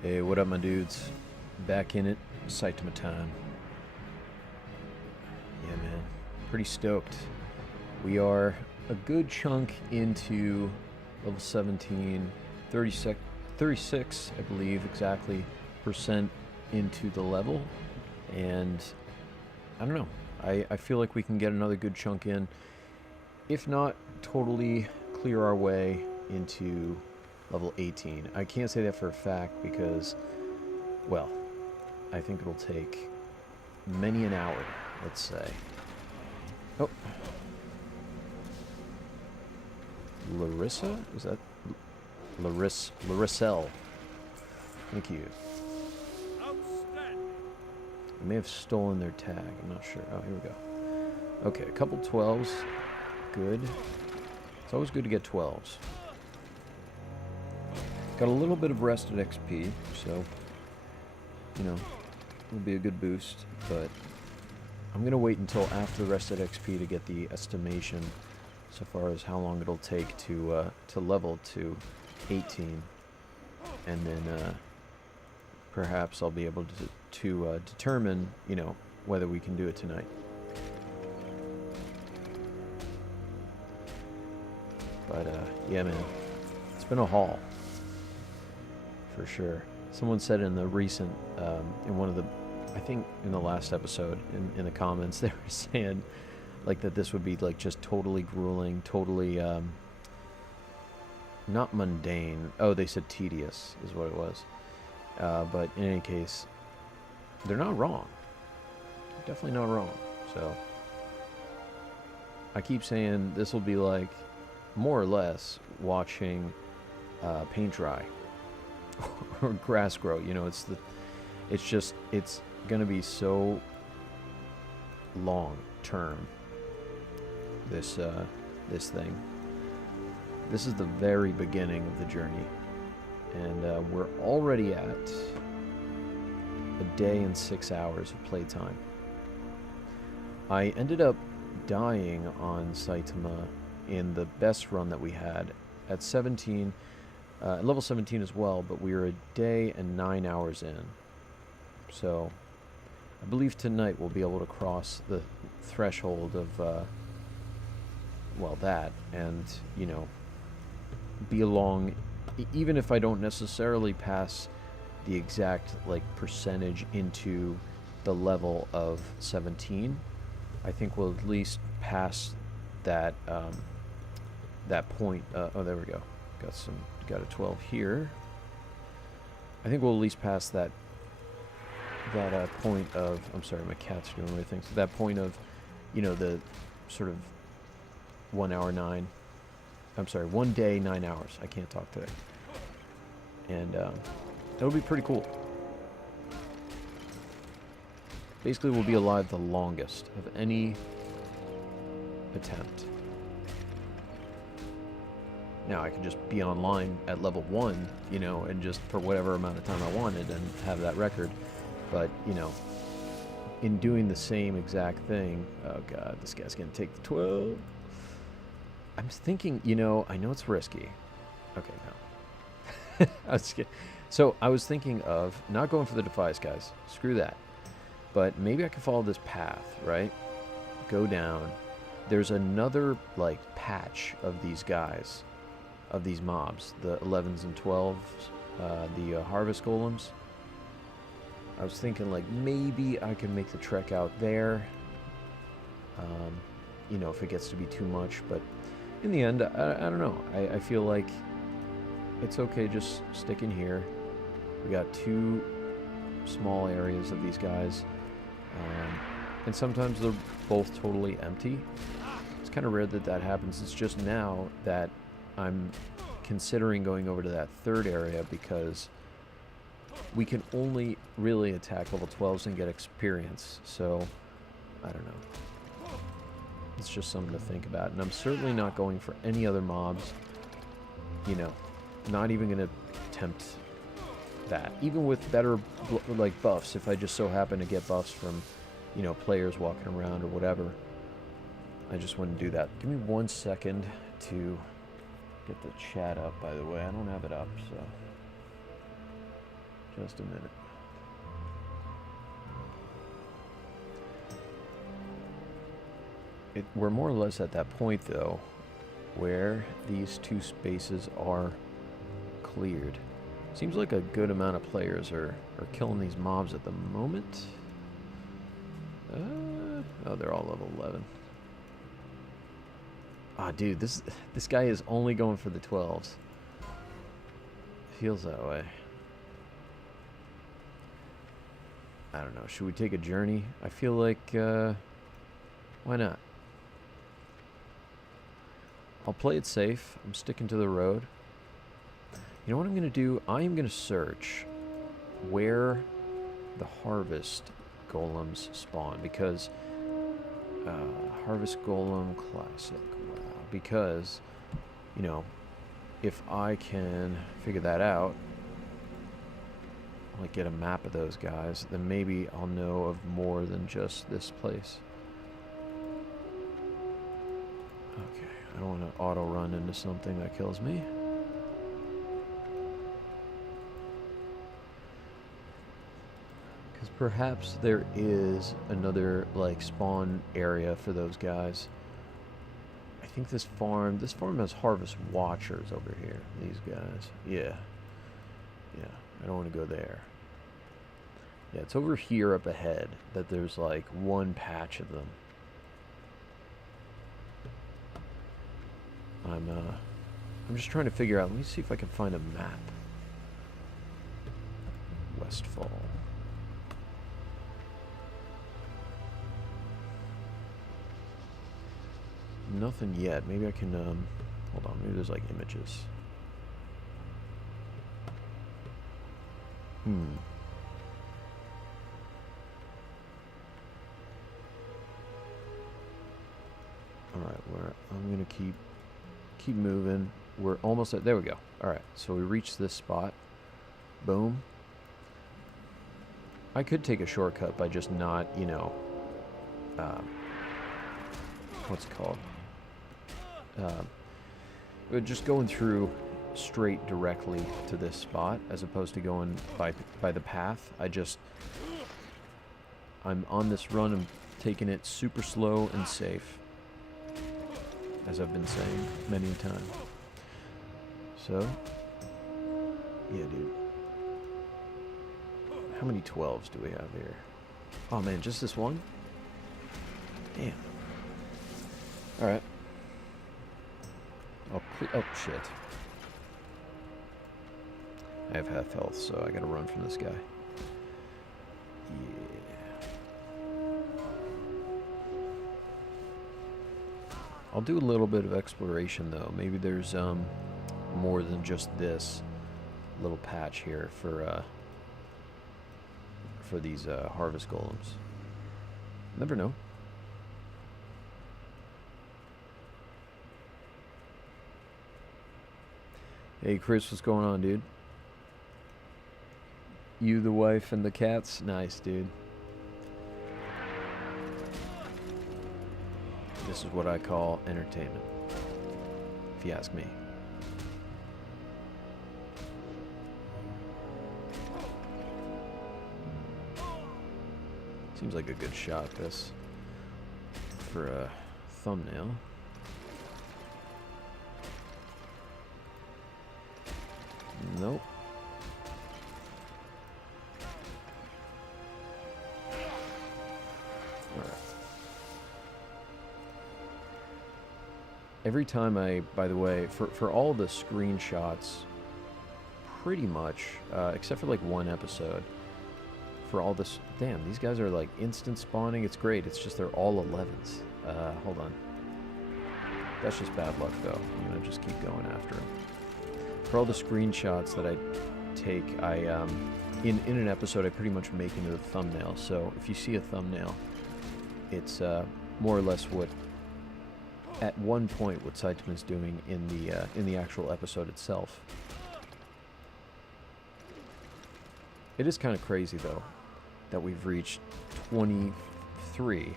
Hey, what up, my dudes? Back in it, Saitama time. Yeah, man, pretty stoked. We are a good chunk into level 17, 36, I believe, exactly, percent into the level. And I don't know, I feel like we can get another good chunk in. If not, totally clear our way into level 18. I can't say that for a fact because, well, I think it'll take many an hour, let's say. Oh. Larissa? Is that Larissel? Thank you. I may have stolen their tag. I'm not sure. Oh, here we go. Okay, a couple 12s. Good. It's always good to get 12s. Got a little bit of rested XP, so, you know, it'll be a good boost, but I'm going to wait until after the rested XP to get the estimation so far as how long it'll take to level to 18, and then perhaps I'll be able to determine, you know, whether we can do it tonight. But yeah, man, it's been a haul for sure. Someone said in the recent, in one of the, I think in the last episode, in the comments, they were saying like that this would be like just totally grueling, totally not mundane. Oh, they said tedious is what it was. But in any case, they're not wrong. They're definitely not wrong. So I keep saying this will be like more or less watching paint dry or grass grow. You know, it's gonna be so long term. This thing. This is the very beginning of the journey, and we're already at a day and 6 hours of playtime. I ended up dying on Saitama in the best run that we had at 17, level 17 as well, but we were a day and 9 hours in. So I believe tonight we'll be able to cross the threshold of, well, that, and, you know, be along, even if I don't necessarily pass the exact, like, percentage into the level of 17, I think we'll at least pass that, that point. Oh, there we go. Got a 12 here. I think we'll at least pass that point of, I'm sorry, my cat's doing weird things. That point of, you know, the sort of 1 hour 9. I'm sorry, 1 day 9 hours. I can't talk today. And it'll be pretty cool. Basically, we'll be alive the longest of any attempt. Now, I could just be online at level 1, you know, and just for whatever amount of time I wanted and have that record. But, you know, in doing the same exact thing, oh god, this guy's gonna take the 12. I'm thinking, you know, I know it's risky. Okay, no. So I was thinking of not going for the Defies guys. Screw that. But maybe I could follow this path, right? Go down. There's another, like, patch of these guys, of these mobs, the 11s and 12s, the harvest golems. I was thinking, like, maybe I can make the trek out there, you know, if it gets to be too much. But in the end, I don't know. I feel like it's okay just sticking here. We got 2 small areas of these guys, and sometimes they're both totally empty. It's kind of rare that that happens. It's just now that I'm considering going over to that 3rd area because we can only really attack level 12s and get experience. So, I don't know. It's just something to think about. And I'm certainly not going for any other mobs. You know, not even going to attempt that. Even with better, like, buffs, if I just so happen to get buffs from, you know, players walking around or whatever, I just wouldn't do that. Give me 1 second to get the chat up, by the way. I don't have it up, so Just a minute. We're more or less at that point, though, where these two spaces are cleared. Seems like a good amount of players are killing these mobs at the moment. Oh, they're all level 11. Ah, dude, this guy is only going for the 12s. Feels that way. I don't know. Should we take a journey? I feel like, why not? I'll play it safe. I'm sticking to the road. You know what I'm going to do? I am going to search where the harvest golems spawn, because harvest golem classic. Wow. Because, you know, if I can figure that out, like get a map of those guys, then maybe I'll know of more than just this place. Okay, I don't want to auto run into something that kills me. Because perhaps there is another, like, spawn area for those guys. I think this farm has harvest watchers over here, these guys. Yeah. Yeah, I don't want to go there. Yeah, it's over here up ahead that there's, like, one patch of them. I'm just trying to figure out, let me see if I can find a map. Westfall. Nothing yet. Maybe I can, hold on, maybe there's, like, images. Alright, I'm gonna keep moving. We're almost at, there we go. Alright, so we reached this spot. Boom. I could take a shortcut by just not, you know, what's it called? Just going through straight directly to this spot as opposed to going by the path. I'm on this run. I'm taking it super slow and safe, as I've been saying many times. So, yeah, dude. How many 12s do we have here? Oh man, just this one? Damn. Alright. Oh, shit. I have half health, so I gotta run from this guy. Yeah. I'll do a little bit of exploration, though. Maybe there's more than just this little patch here for these harvest golems. Never know. Hey Chris, what's going on, dude? You, the wife, and the cats? Nice, dude. This is what I call entertainment, if you ask me. Seems like a good shot, this, for a thumbnail. Nope. Alright. Every time by the way, for all the screenshots, pretty much, except for like one episode, for all this, damn, these guys are like instant spawning. It's great. It's just they're all 11s. Hold on. That's just bad luck, though. I'm gonna just keep going after him. For all the screenshots that I take, in an episode, I pretty much make into the thumbnail. So if you see a thumbnail, it's more or less what, at one point, what Saitaman's doing in the actual episode itself. It is kind of crazy, though, that we've reached 23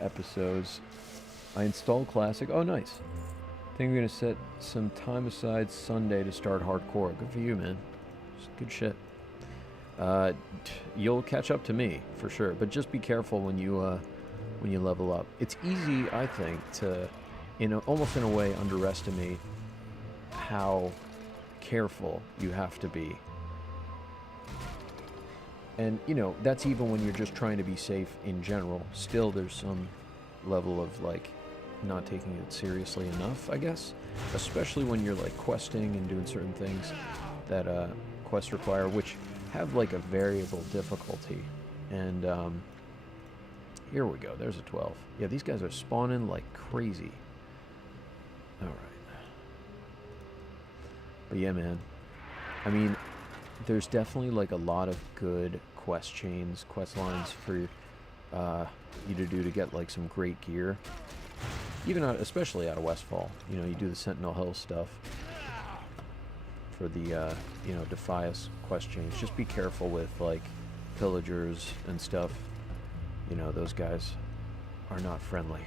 episodes. I installed Classic. Oh, nice. I think I'm going to set some time aside Sunday to start hardcore. Good for you, man. It's good shit. You'll catch up to me for sure, but just be careful when you level up. It's easy, I think, to, almost in a way, underestimate how careful you have to be. And, that's even when you're just trying to be safe in general. Still, there's some level of, like, not taking it seriously enough, I guess. Especially when you're, like, questing and doing certain things that quests require, which have, like, a variable difficulty. And, here we go. There's a 12. Yeah, these guys are spawning like crazy. Alright. But yeah, man. I mean, there's definitely, like, a lot of good quest chains, quest lines for you to do to get, like, some great gear. Even especially out of Westfall. You do the Sentinel Hill stuff for the, Defias quest chains. Just be careful with, like, pillagers and stuff. Those guys are not friendly.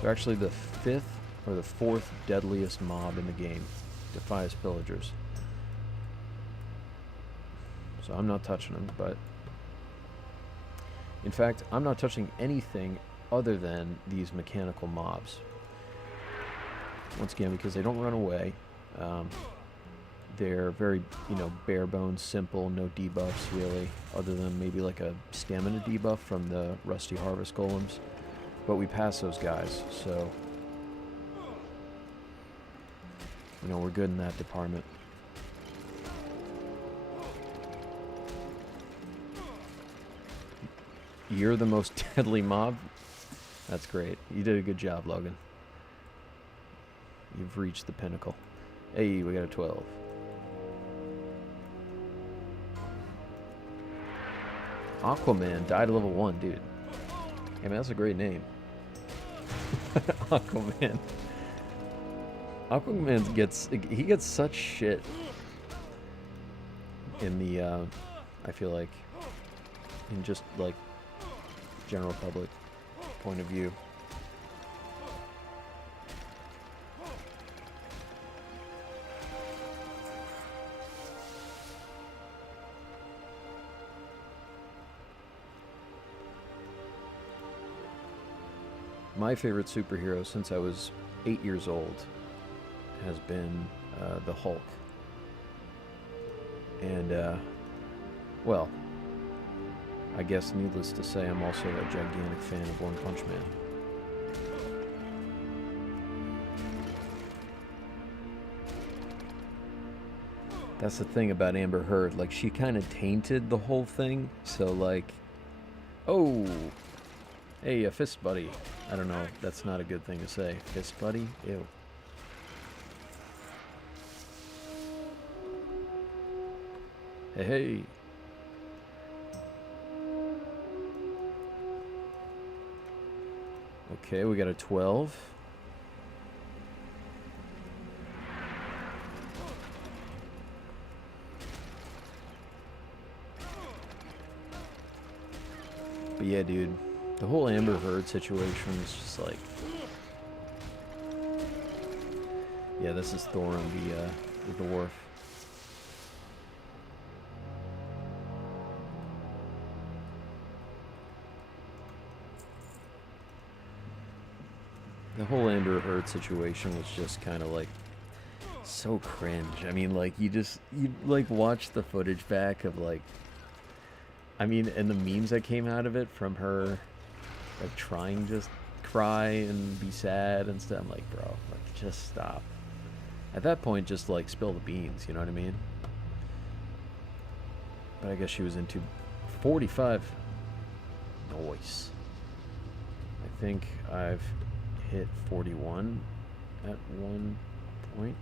They're actually the 5th or the 4th deadliest mob in the game. Defias pillagers. So I'm not touching them, but... In fact, I'm not touching anything other than these mechanical mobs. Once again, because they don't run away. They're very, bare bones, simple, no debuffs really, other than maybe like a stamina debuff from the Rusty Harvest Golems. But we pass those guys, so, we're good in that department. You're the most deadly mob? That's great. You did a good job, Logan. You've reached the pinnacle. Hey, we got a 12. Aquaman died at level 1, dude. Hey, man, that's a great name. Aquaman. Aquaman gets such shit in the, I feel like, in just, like, general public point of view. My favorite superhero since I was 8 years old has been the Hulk. And, well, I guess needless to say, I'm also a gigantic fan of One Punch Man. That's the thing about Amber Heard. Like, she kind of tainted the whole thing. So, like, oh, hey, a fist buddy. I don't know. That's not a good thing to say. Fist buddy? Ew. Hey, hey. Okay, we got a 12. But yeah, dude, the whole Amber Heard situation is just like... Yeah, this is Thorin, the dwarf. The whole Amber Heard situation was just kind of like so cringe. I mean, like, you like watch the footage back of, like, I mean, and the memes that came out of it from her, like, trying to cry and be sad and stuff. I'm like, bro, like, just stop. At that point, just, like, spill the beans, you know what I mean? But I guess she was into 45. Nice. I think I've hit 41 at one point.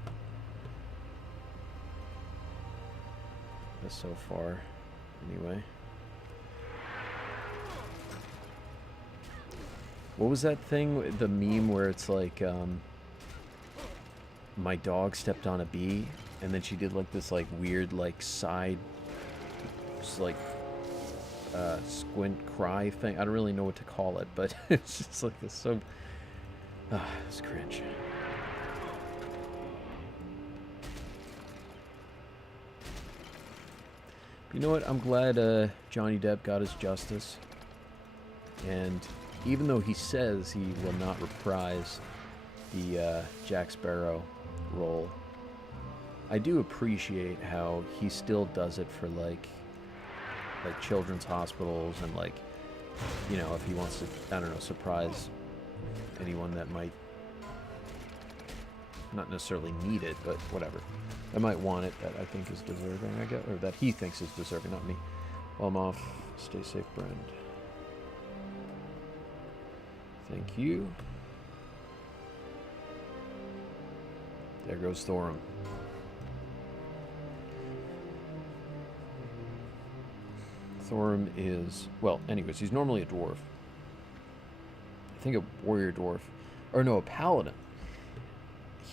That's so far, anyway. What was that thing, the meme where it's like, my dog stepped on a bee, and then she did, like, this, like, weird, like, side, just, like, squint cry thing. I don't really know what to call it, but it's just like this so... it's cringe. But You know what? I'm glad Johnny Depp got his justice. And even though he says he will not reprise the Jack Sparrow role, I do appreciate how he still does it for like children's hospitals and like, you know, if he wants to, I don't know, surprise anyone that might not necessarily need it, but whatever. I might want it that I think is deserving, I guess, or that he thinks is deserving, not me. While I'm off, stay safe, Brand. Thank you. There goes Thorum. Thorum is, well, anyways, he's normally a dwarf. I think a warrior dwarf. Or no, a paladin.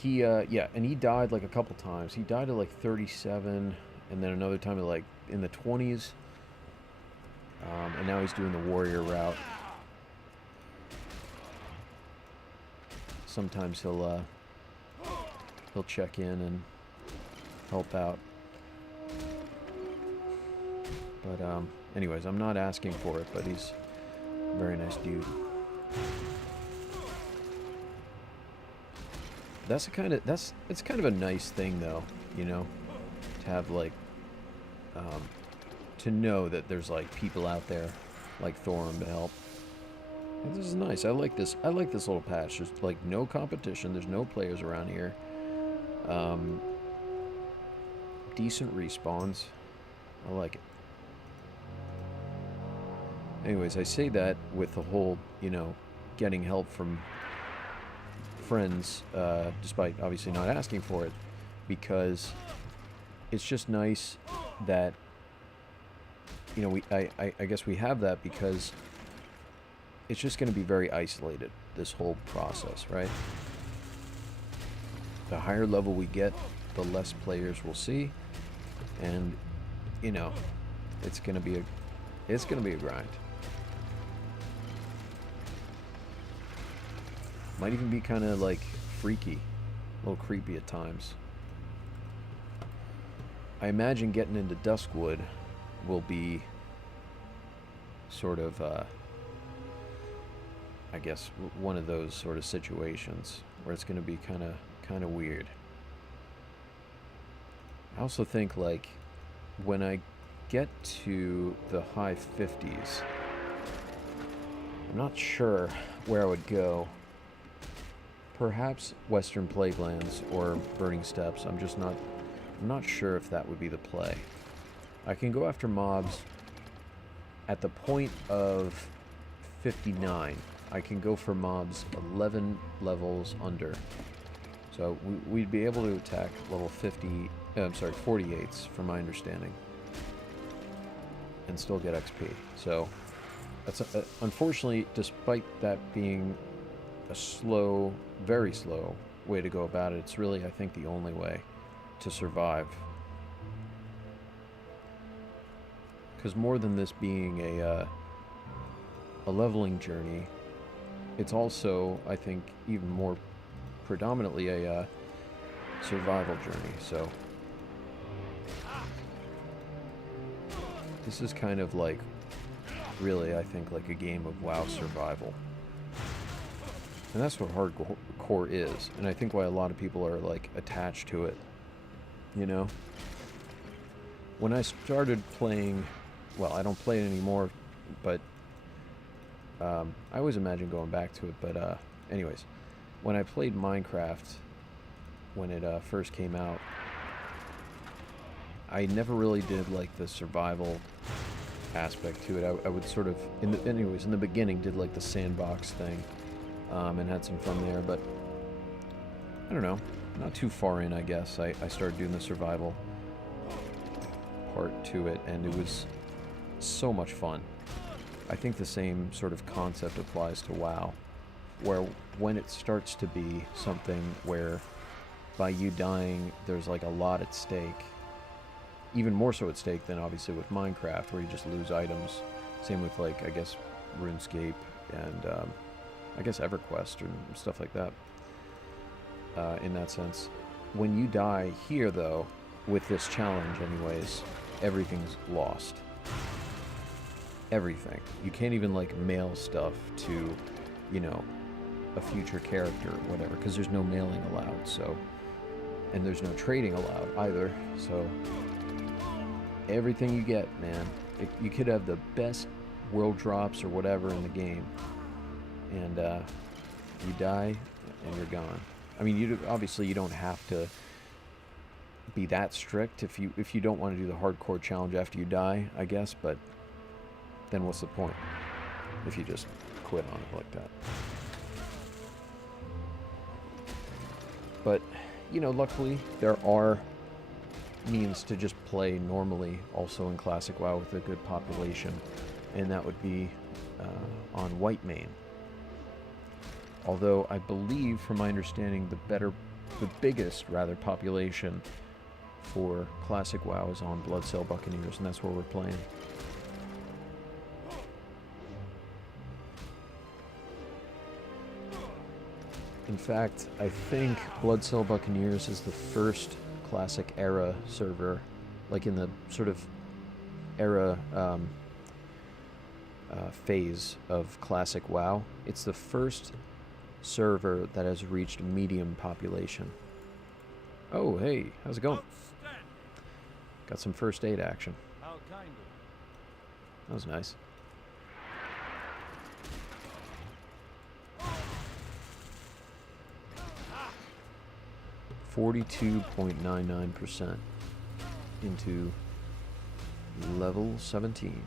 He, yeah, and he died like a couple times. He died at like 37, and then another time at like in the 20s. And now he's doing the warrior route. Sometimes he'll check in and help out. But anyways, I'm not asking for it, but he's a very nice dude. That's it's kind of a nice thing though, you know, to have like to know that there's like people out there like Thorum to help. And this is nice. I like this little patch. There's like no competition. There's no players around here. Decent respawns. I like it. Anyways, I say that with the whole, you know, getting help from friends, despite obviously not asking for it, because it's just nice that, you know, I guess we have that because it's just going to be very isolated, this whole process, right? The higher level we get, the less players we'll see, and, you know, it's going to be a grind. Might even be kind of like freaky, a little creepy at times. I imagine getting into Duskwood will be sort of, I guess, one of those sort of situations where it's going to be kind of weird. I also think, like, when I get to the high 50s, I'm not sure where I would go. Perhaps Western Plaguelands or Burning Steppes. I'm not sure if that would be the play. I can go after mobs at the point of 59. I can go for mobs 11 levels under. So we'd be able to attack level 48s from my understanding. And still get XP. So that's unfortunately, despite that being a slow, very slow way to go about it, it's really, I think, the only way to survive. Because more than this being a leveling journey, it's also, I think, even more predominantly a survival journey. So this is kind of like, really, I think, like a game of WoW survival. And that's what hardcore is. And I think why a lot of people are, like, attached to it. You know? When I started playing, well, I don't play it anymore, but I always imagine going back to it. But anyways, when I played Minecraft, when it first came out, I never really did, like, the survival aspect to it. I would sort of, in the beginning, did, like, the sandbox thing. And had some fun there, but I don't know, not too far in, I guess. I started doing the survival part to it, and it was so much fun. I think the same sort of concept applies to WoW, where when it starts to be something where by you dying, there's like a lot at stake, even more so at stake than obviously with Minecraft, where you just lose items. Same with, like, I guess, RuneScape and I guess EverQuest and stuff like that, in that sense. When you die here, though, with this challenge anyways, everything's lost. Everything. You can't even like mail stuff to, you know, a future character or whatever, because there's no mailing allowed. So, and there's no trading allowed either. So everything you get, man, you could have the best world drops or whatever in the game, and you die and you're gone. I mean, obviously you don't have to be that strict if you don't want to do the hardcore challenge after you die, I guess, but then what's the point if you just quit on it like that? But, you know, luckily there are means to just play normally also in Classic WoW with a good population, and that would be on white main. Although I believe, from my understanding, the biggest population for Classic WoW is on Bloodsail Buccaneers, and that's where we're playing. In fact, I think Bloodsail Buccaneers is the first Classic era server, like in the sort of era phase of Classic WoW. It's the first server that has reached medium population. Oh, hey, how's it going? Got some first aid action. That was nice. (42.99%) into level 17.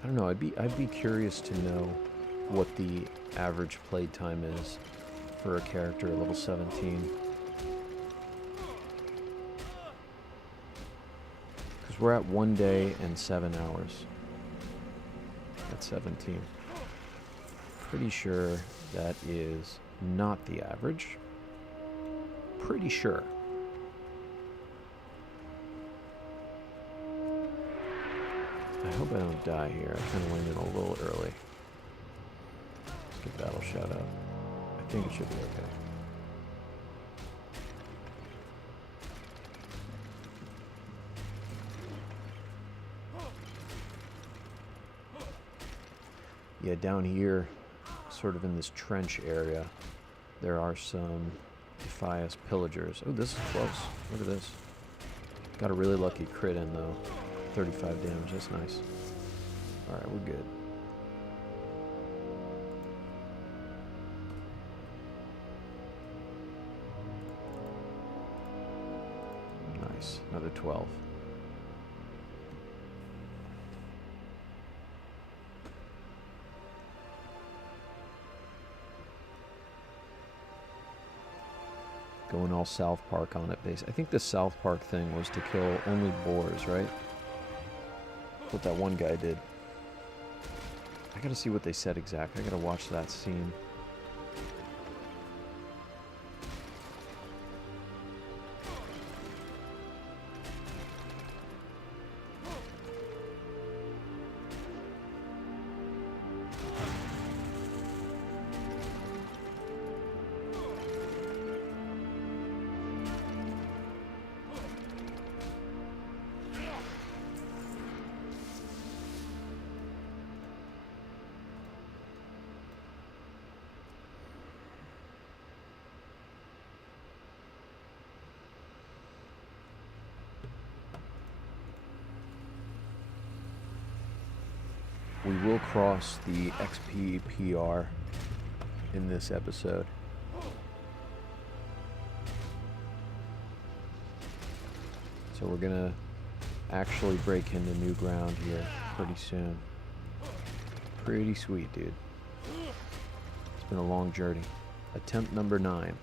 I don't know, I'd be curious to know what the average play time is for a character at level 17. Because we're at 1 day and 7 hours at 17. Pretty sure that is not the average. Pretty sure. I hope I don't die here. I kind of went in a little early. Let's get Battle Shout out. I think it should be okay. Yeah, down here, sort of in this trench area, there are some Defias pillagers. Oh, this is close. Look at this. Got a really lucky crit in, though. 35 damage, that's nice. Alright, we're good. Nice, another 12. Going all South Park on it, base. I think the South Park thing was to kill only boars, right? What that one guy did. I gotta see what they said exactly. I gotta watch that scene. We will cross the XP PR in this episode. So we're gonna actually break into new ground here pretty soon. Pretty sweet, dude. It's been a long journey. Attempt number 9.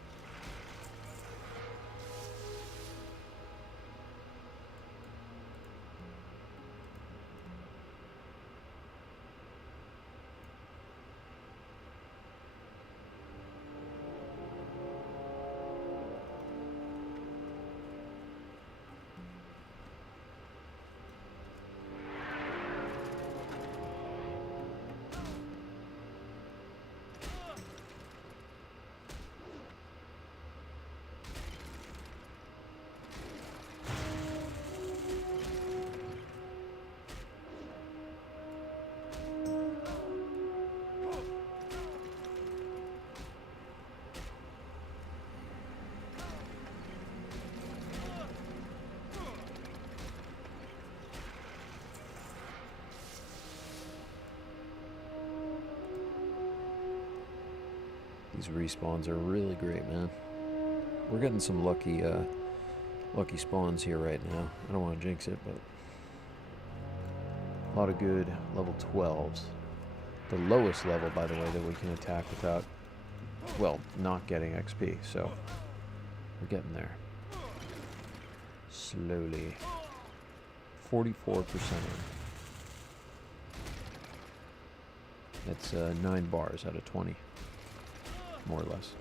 These respawns are really great, man. We're getting some lucky spawns here right now. I don't want to jinx it, but a lot of good level 12s. The lowest level, by the way, that we can attack without, well, not getting XP. So we're getting there. Slowly. 44%. That's 9 bars out of 20. More or less.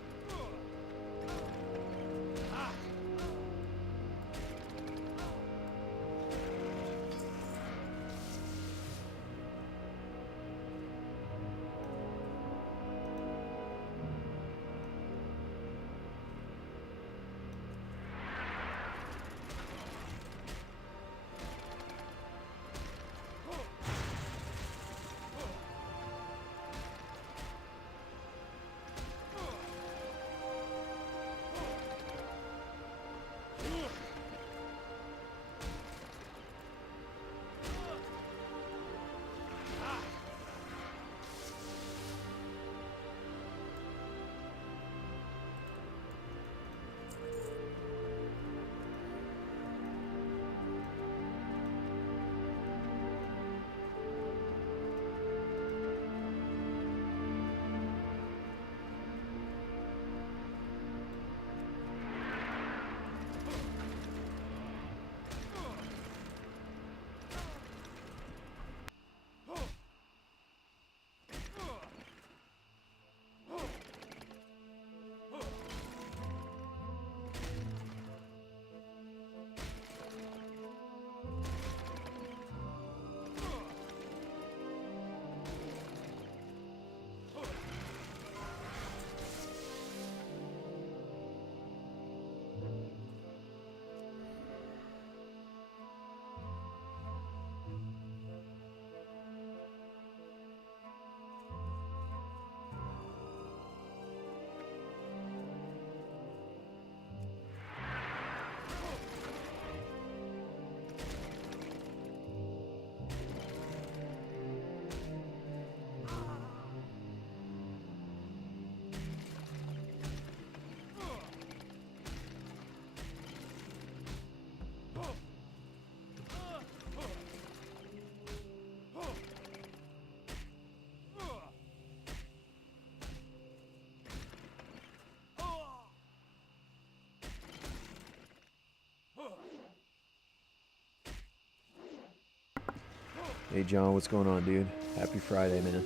Hey John, what's going on, dude? Happy Friday, man.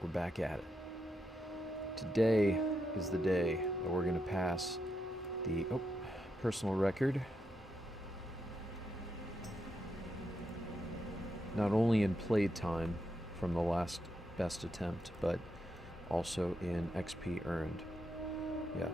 We're back at it. Today is the day that we're going to pass the personal record. Not only in played time from the last best attempt, but also in XP earned. Yeah.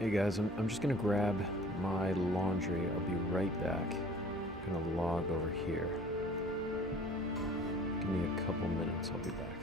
Hey guys, I'm just gonna grab my laundry. I'll be right back. I'm gonna log over here. Give me a couple minutes, I'll be back.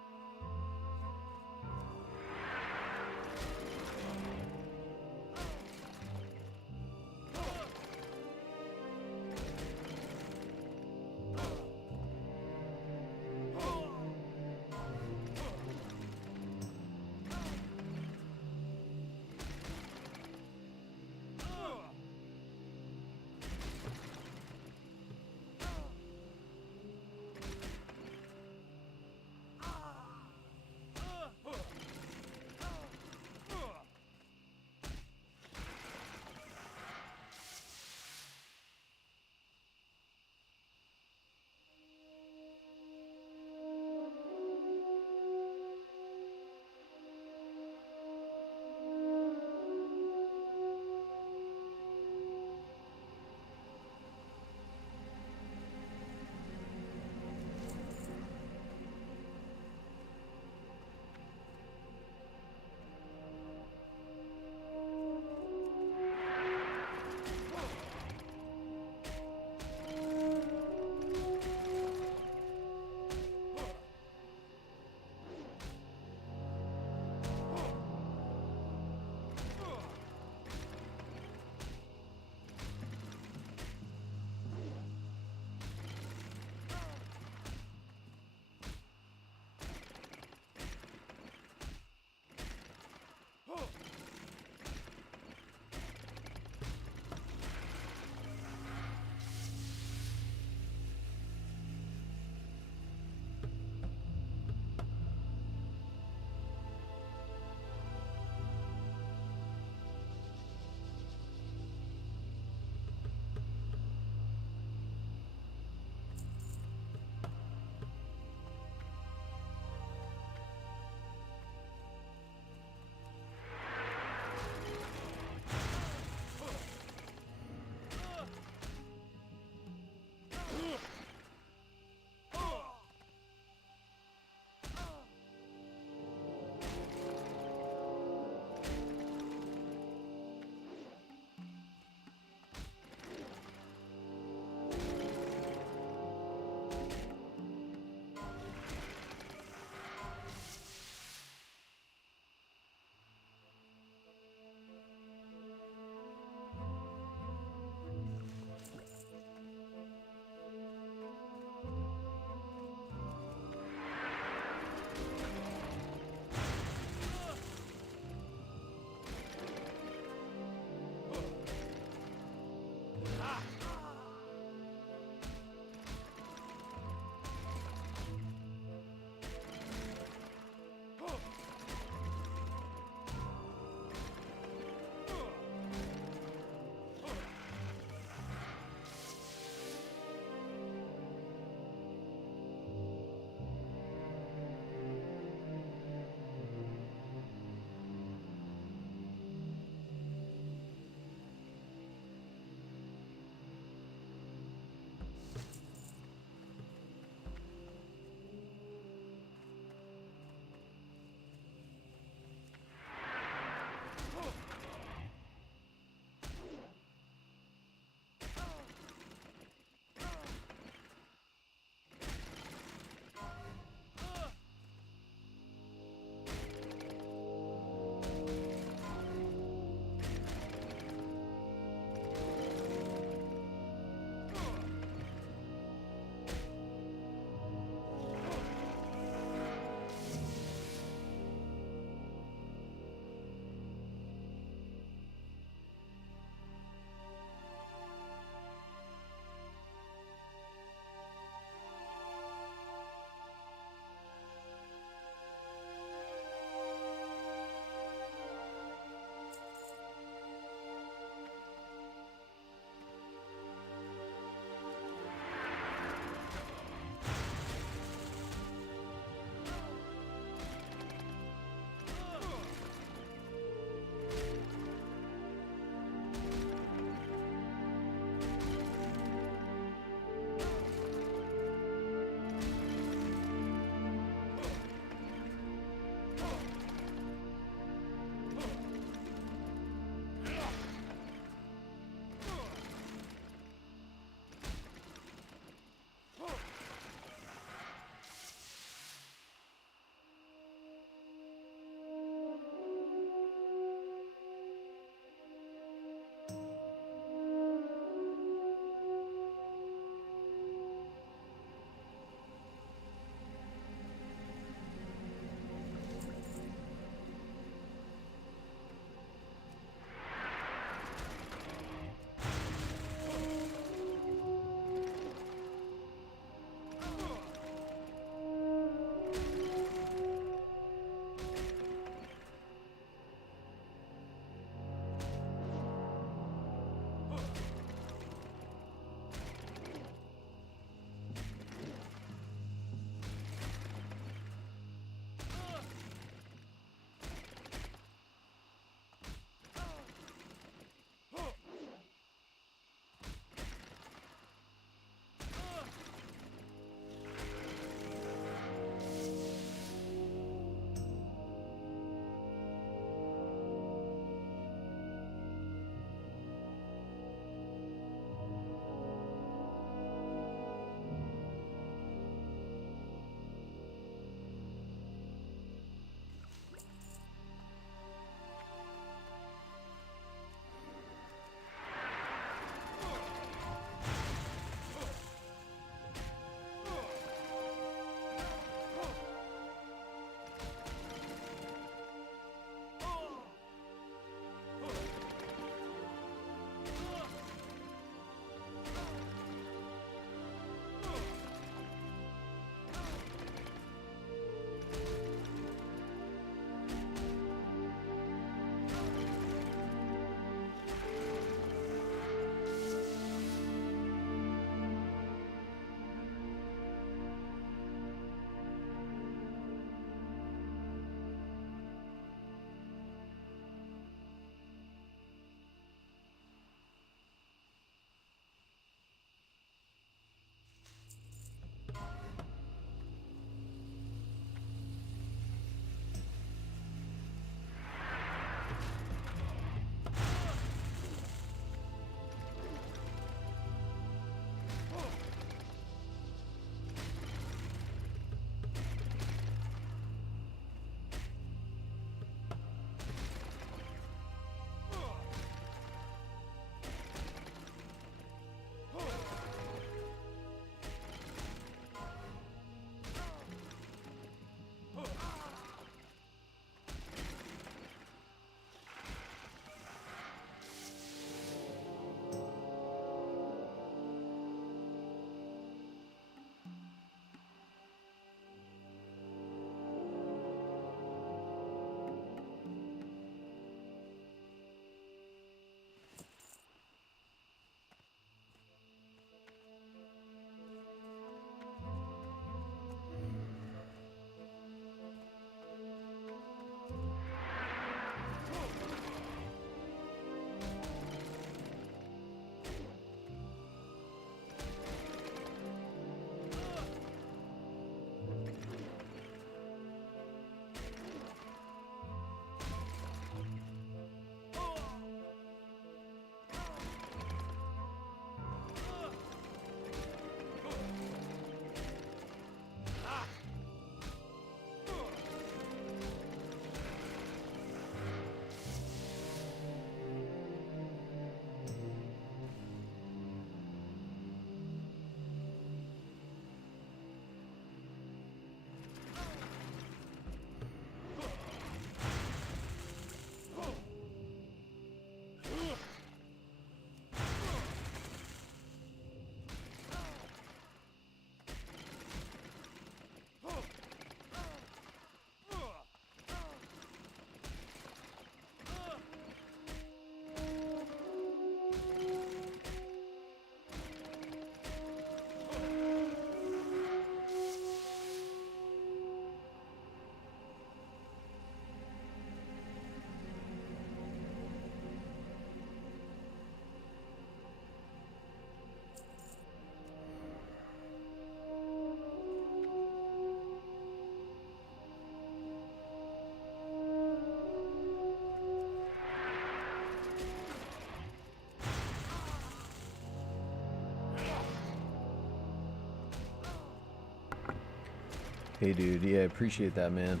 Hey, dude. Yeah, I appreciate that, man.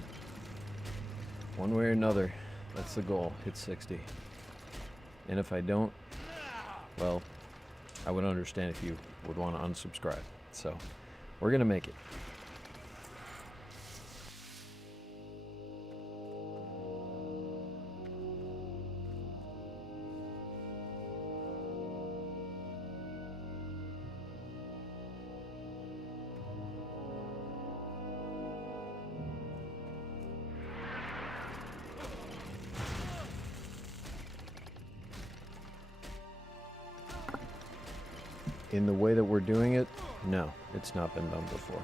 One way or another, that's the goal. Hit 60. And if I don't, well, I would understand if you would want to unsubscribe. So, we're going to make it. In the way that we're doing it, no, it's not been done before.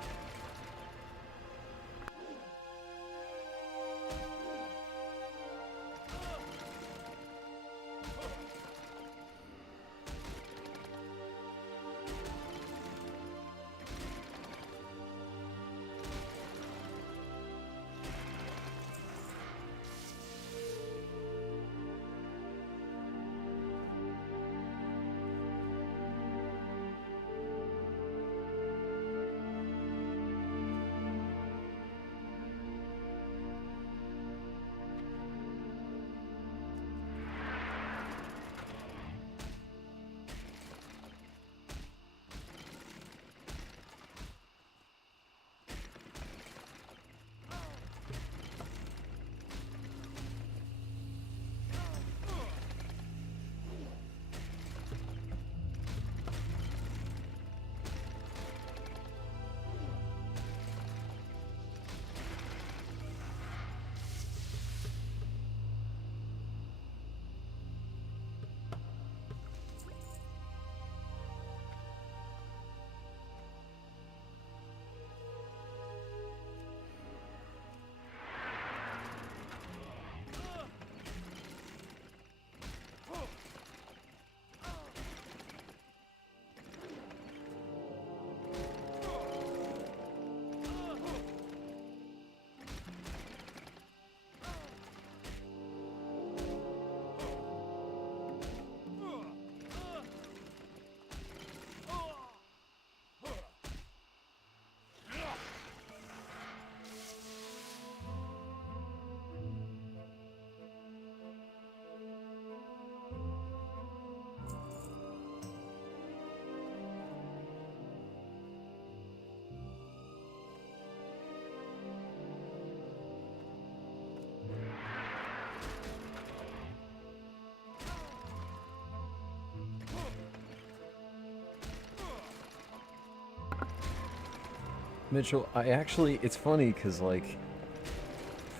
Mitchell, it's funny because, like,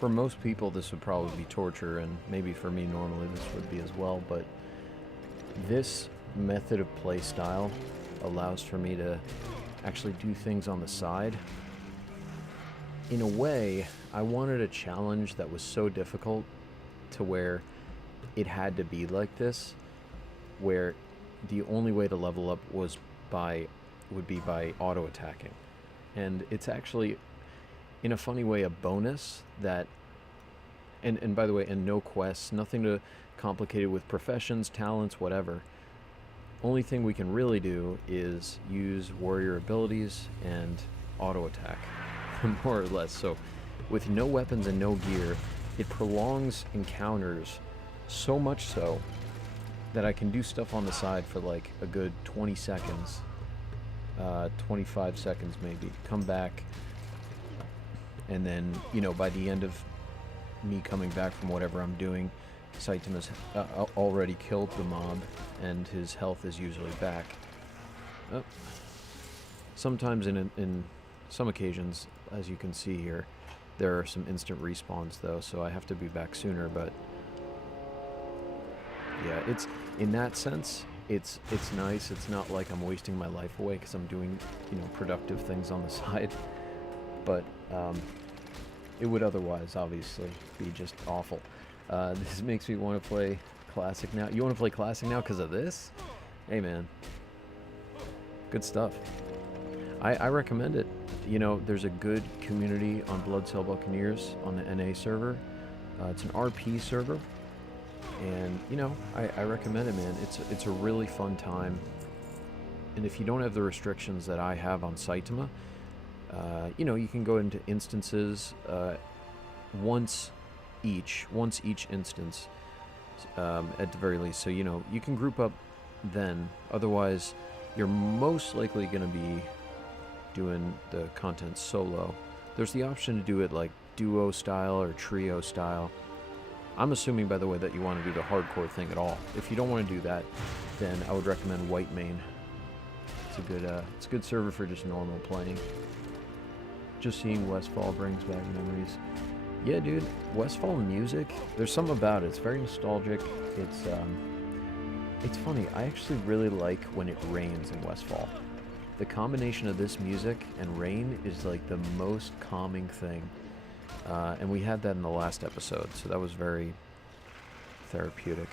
for most people this would probably be torture, and maybe for me normally this would be as well, but this method of play style allows for me to actually do things on the side. In a way, I wanted a challenge that was so difficult to where it had to be like this, where the only way to level up would be by auto attacking. And it's actually, in a funny way, a bonus that, and by the way, and no quests, nothing to complicated with professions, talents, whatever. Only thing we can really do is use warrior abilities and auto attack, more or less. So with no weapons and no gear, it prolongs encounters so much so that I can do stuff on the side for like a good 20 seconds. 25 seconds maybe, come back, and then, you know, by the end of me coming back from whatever I'm doing, Saitama's already killed the mob, and his health is usually back. Sometimes in some occasions, as you can see here, there are some instant respawns though, so I have to be back sooner, but yeah, it's, in that sense, it's nice. It's not like I'm wasting my life away because I'm doing, you know, productive things on the side. But it would otherwise, obviously, be just awful. This makes me want to play Classic now. You want to play Classic now because of this? Hey, man. Good stuff. I recommend it. You know, there's a good community on Bloodsail Buccaneers on the NA server. It's an RP server. And, you know, I recommend it, man. It's a really fun time. And if you don't have the restrictions that I have on Saitama, You know, you can go into instances once each instance, at the very least. So, you know, you can group up then. Otherwise, you're most likely going to be doing the content solo. There's the option to do it like duo style or trio style. I'm assuming, by the way, that you want to do the hardcore thing at all. If you don't want to do that, then I would recommend White Main. It's a good server for just normal playing. Just seeing Westfall brings back memories. Yeah, dude, Westfall music, there's something about it. It's very nostalgic. It's funny. I actually really like when it rains in Westfall. The combination of this music and rain is like the most calming thing. And we had that in the last episode, so that was very therapeutic.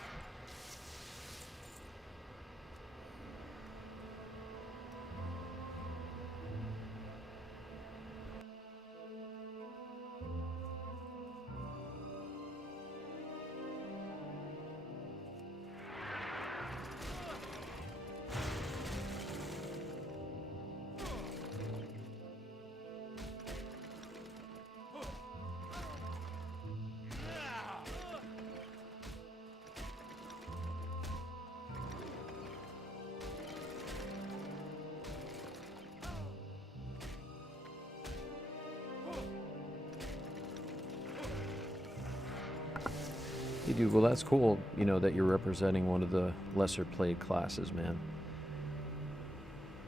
Hey dude, well that's cool, you know, that you're representing one of the lesser played classes, man.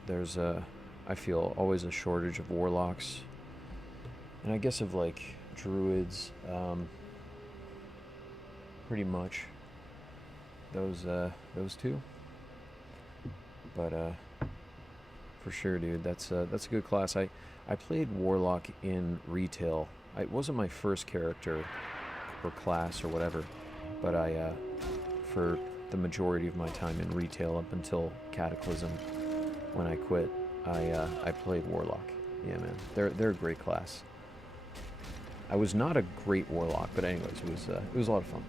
There's I feel always a shortage of warlocks. And I guess of like druids, pretty much. Those two. But for sure, dude, that's a good class. I played warlock in retail. It wasn't my first character or class or whatever. But for the majority of my time in retail up until Cataclysm, when I quit, I played Warlock. Yeah, man, they're a great class. I was not a great Warlock, but anyways, it was a lot of fun.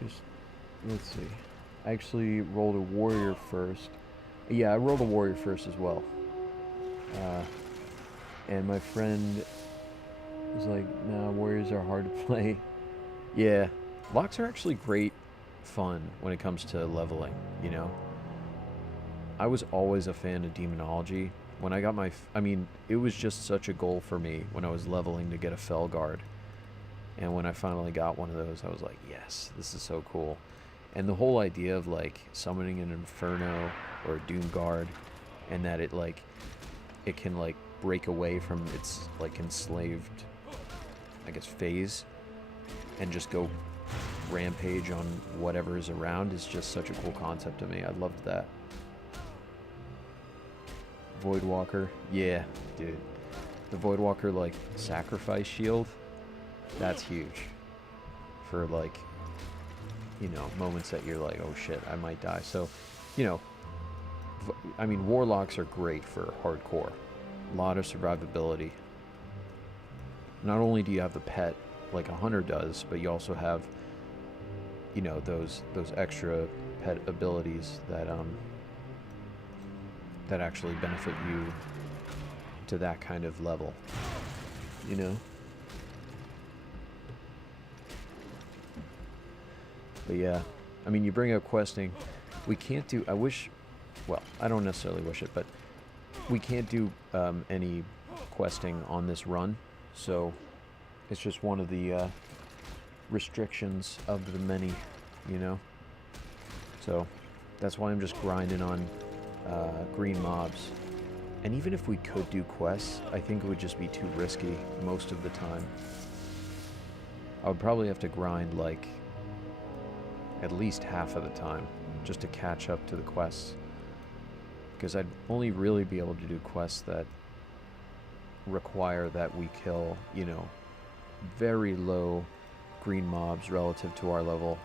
Just let's see, I actually rolled a Warrior first. Yeah, I rolled a Warrior first as well. And my friend was like, "Nah, Warriors are hard to play." Yeah. Locks are actually great fun when it comes to leveling, you know? I was always a fan of Demonology. When I got my... I mean, it was just such a goal for me when I was leveling to get a Fel Guard. And when I finally got one of those, I was like, yes, this is so cool. And the whole idea of, like, summoning an Inferno or a Doom Guard, and that it, like, it can, like, break away from its, like, enslaved, I guess, phase, and just go rampage on whatever is around is just such a cool concept to me. I loved that. Voidwalker, yeah, dude. The Voidwalker, like, sacrifice shield, that's huge. For, like, you know, moments that you're like, oh shit, I might die. So, you know, I mean, Warlocks are great for hardcore. A lot of survivability. Not only do you have the pet, like a hunter does, but you also have, you know, those extra pet abilities that that actually benefit you to that kind of level, you know. But yeah, I mean, you bring up questing. We can't do, I wish, well, I don't necessarily wish it, but we can't do any questing on this run, so it's just one of the restrictions of the many, you know? So that's why I'm just grinding on green mobs. And even if we could do quests, I think it would just be too risky most of the time. I would probably have to grind like at least half of the time just to catch up to the quests. Because I'd only really be able to do quests that require that we kill, you know, very low green mobs relative to our level,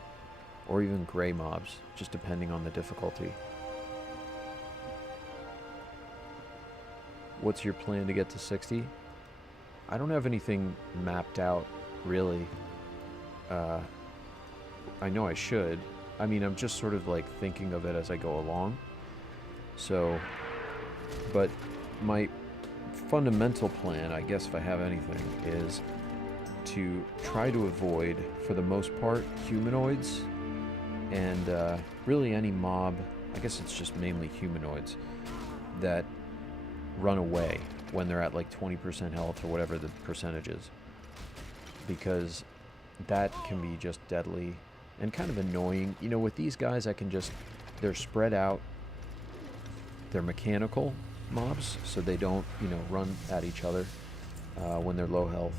or even gray mobs, just depending on the difficulty. What's your plan to get to 60? I don't have anything mapped out, really. I know I should. I mean, I'm just sort of like thinking of it as I go along. So, but my fundamental plan, I guess if I have anything, is to try to avoid, for the most part, humanoids and really any mob. I guess it's just mainly humanoids that run away when they're at like 20% health or whatever the percentage is, because that can be just deadly and kind of annoying. You know, with these guys, I can just, they're spread out, they're mechanical mobs, so they don't, you know, run at each other when they're low health.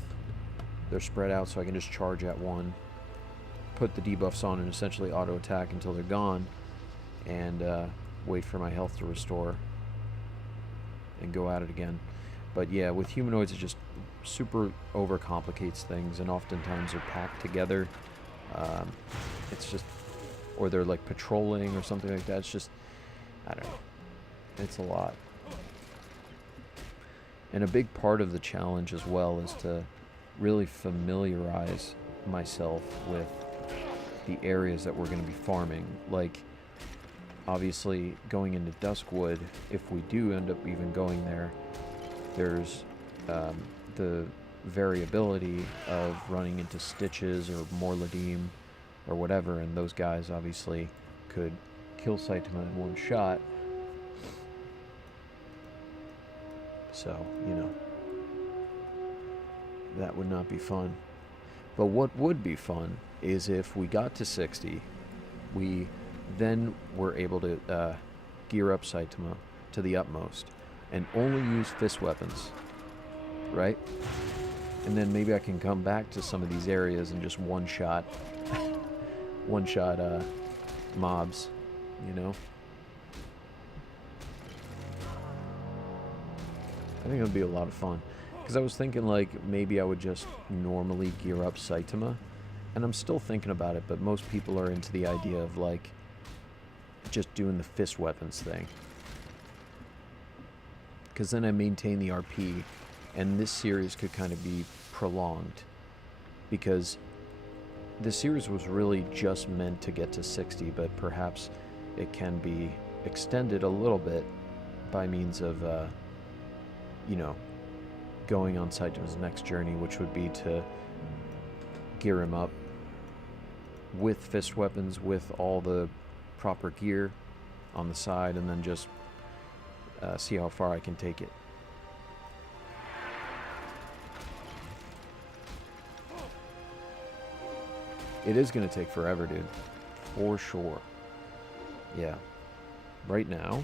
They're spread out, so I can just charge at one, put the debuffs on, and essentially auto attack until they're gone, and wait for my health to restore and go at it again. But yeah, with humanoids, it just super overcomplicates things, and oftentimes they're packed together. It's just, or they're like patrolling or something like that. It's just, I don't know. It's a lot. And a big part of the challenge as well is to really familiarize myself with the areas that we're going to be farming. Like, obviously, going into Duskwood, if we do end up even going there, there's the variability of running into Stitches or Morladim or whatever, and those guys obviously could kill Saitama in one shot. So, you know, that would not be fun. But what would be fun is if we got to 60, we then were able to gear up Saitama to the utmost and only use fist weapons, right? And then maybe I can come back to some of these areas and just one-shot mobs, you know? I think it would be a lot of fun. Because I was thinking, like, maybe I would just normally gear up Saitama. And I'm still thinking about it, but most people are into the idea of, like, just doing the fist weapons thing. Because then I maintain the RP, and this series could kind of be prolonged. Because this series was really just meant to get to 60, but perhaps it can be extended a little bit by means of, you know, going on Saitama's next journey, which would be to gear him up with fist weapons, with all the proper gear on the side, and then just see how far I can take it. It is going to take forever, dude. For sure. Yeah. Right now,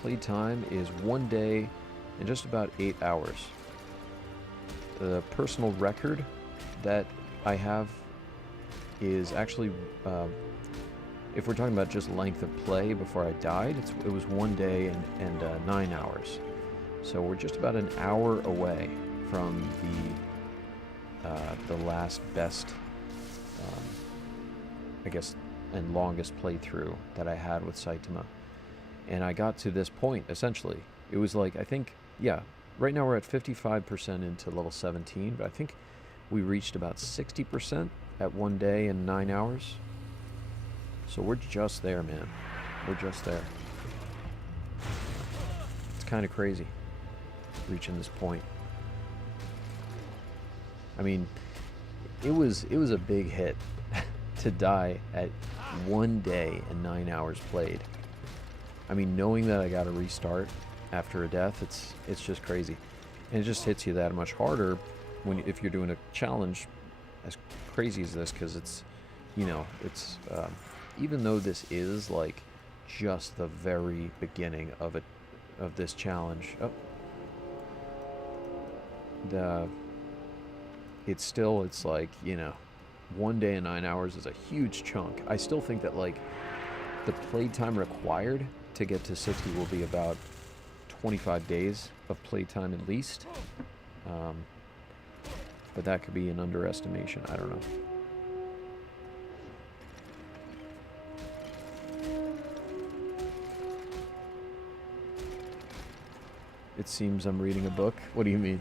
playtime is 1 day and just about 8 hours. The personal record that I have is actually, if we're talking about just length of play before I died, it was 1 day and 9 hours. So we're just about an hour away from the last best, I guess, and longest playthrough that I had with Saitama. And I got to this point, essentially. It was like, I think, yeah, right now we're at 55% into level 17, but I think we reached about 60% at 1 day and 9 hours. So we're just there, man. We're just there. It's kind of crazy, reaching this point. I mean, it was a big hit to die at 1 day and 9 hours played. I mean, knowing that I got to restart after a death, it's just crazy, and it just hits you that much harder if you're doing a challenge as crazy as this, because it's, you know, it's even though this is like just the very beginning of this challenge, it's like, you know, 1 day and 9 hours is a huge chunk. I still think that, like, the playtime required to get to 60 will be about 25 days of playtime at least. But that could be an underestimation. I don't know. It seems I'm reading a book. What do you mean?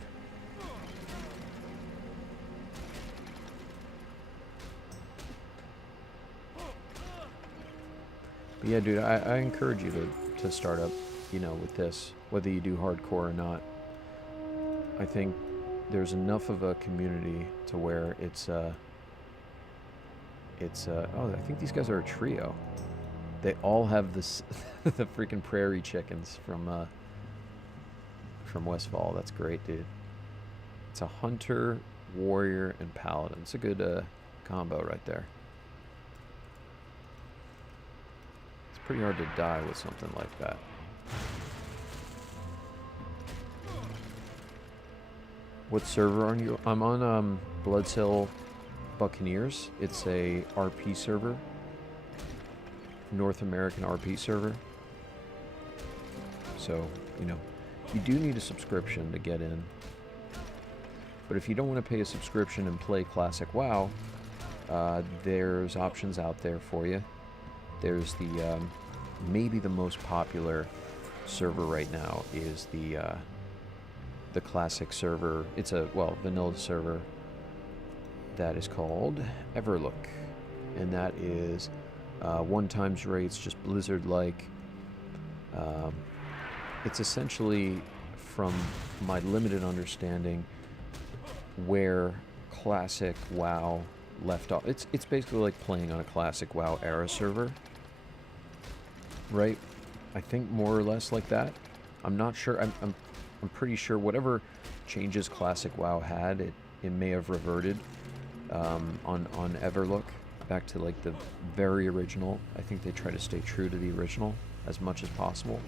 But yeah, dude, I encourage you to start up, you know, with this, whether you do hardcore or not. I think there's enough of a community to where it's oh, I think these guys are a trio. They all have this the freaking prairie chickens from Westfall. That's great, dude. It's a hunter, warrior, and paladin. It's a good combo right there. It's pretty hard to die with something like that. What server are you? I'm on Bloodshill Buccaneers. It's a RP server. North American RP server. So, you know, you do need a subscription to get in. But if you don't want to pay a subscription and play Classic WoW, there's options out there for you. There's the, maybe the most popular server right now is the Classic server. It's a, well, vanilla server that is called Everlook. And that is 1x rates, just Blizzard-like. It's essentially, from my limited understanding, where Classic WoW left off. It's basically like playing on a Classic WoW era server, right? I think more or less like that. I'm not sure. I'm pretty sure whatever changes Classic WoW had, it may have reverted on Everlook back to like the very original. I think they try to stay true to the original as much as possible.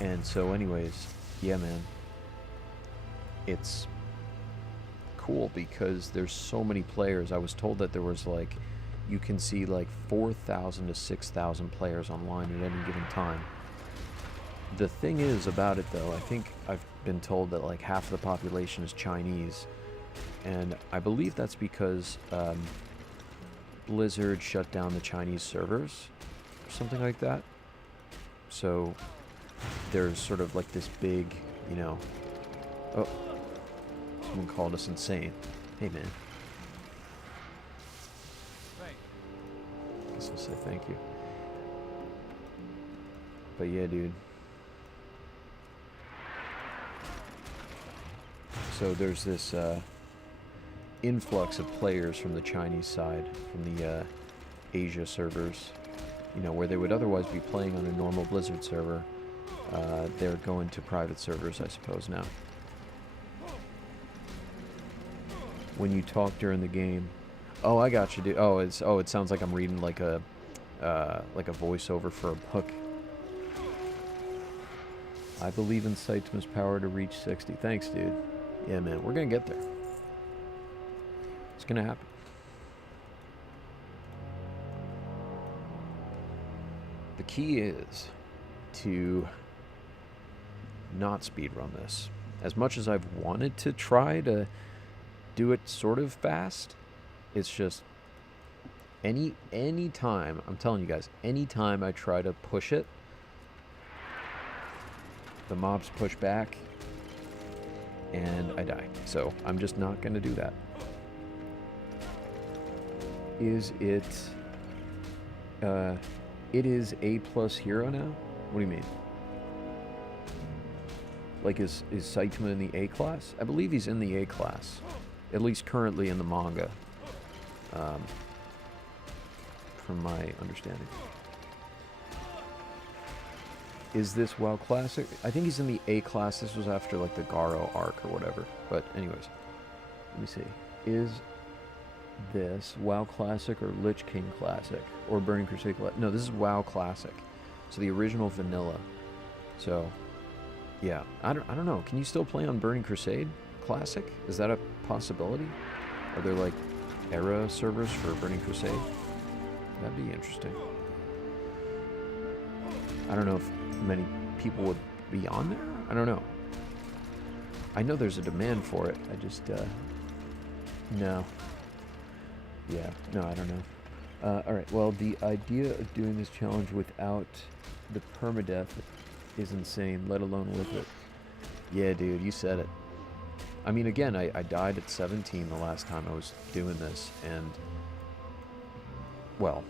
And so anyways, yeah, man, it's cool because there's so many players. I was told that there was like, you can see like 4,000 to 6,000 players online at any given time. The thing is about it though, I think I've been told that like half the population is Chinese, and I believe that's because Blizzard shut down the Chinese servers or something like that. So there's sort of like this big, you know, oh, someone called us insane. Hey, man. I guess I'll say thank you. But yeah, dude. So there's this influx of players from the Chinese side, from the Asia servers, you know, where they would otherwise be playing on a normal Blizzard server. They're going to private servers, I suppose, now. When you talk during the game. Oh, I got you, dude. Oh, it sounds like I'm reading like a voiceover for a book. I believe in Saitama's power to reach 60. Thanks, dude. Yeah, man, we're gonna get there. It's gonna happen. The key is to not speedrun this. As much as I've wanted to try to do it sort of fast, it's just any time, I'm telling you guys, any time I try to push it, the mobs push back and I die. So I'm just not going to do that. Is it it is A+ hero now? What do you mean? Like, is Saitama in the A class? I believe he's in the A class, at least currently in the manga, from my understanding. Is this WoW Classic? I think he's in the A class. This was after like the Garo arc or whatever. But anyways, let me see. Is this WoW Classic or Lich King Classic or Burning Crusade Classic? No, this is WoW Classic. So the original vanilla. So yeah, I don't know. Can you still play on Burning Crusade Classic? Is that a possibility? Are there like era servers for Burning Crusade? That'd be interesting. I don't know if many people would be on there. I don't know. I know there's a demand for it. I just no. Yeah, no, I don't know. Alright, well, the idea of doing this challenge without the permadeath is insane, let alone with it. Yeah, dude, you said it. I mean, again, I died at 17 the last time I was doing this, and, well,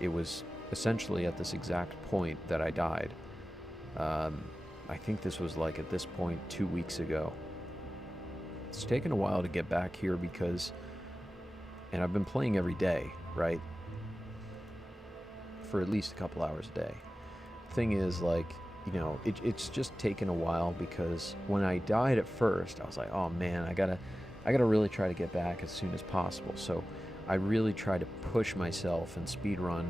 it was essentially at this exact point that I died. I think this was like at this point 2 weeks ago. It's taken a while to get back here because, and I've been playing every day, right? For at least a couple hours a day. Thing is, like, you know, it's just taken a while because when I died at first, I was like, oh man, I gotta really try to get back as soon as possible. So I really try to push myself and speedrun,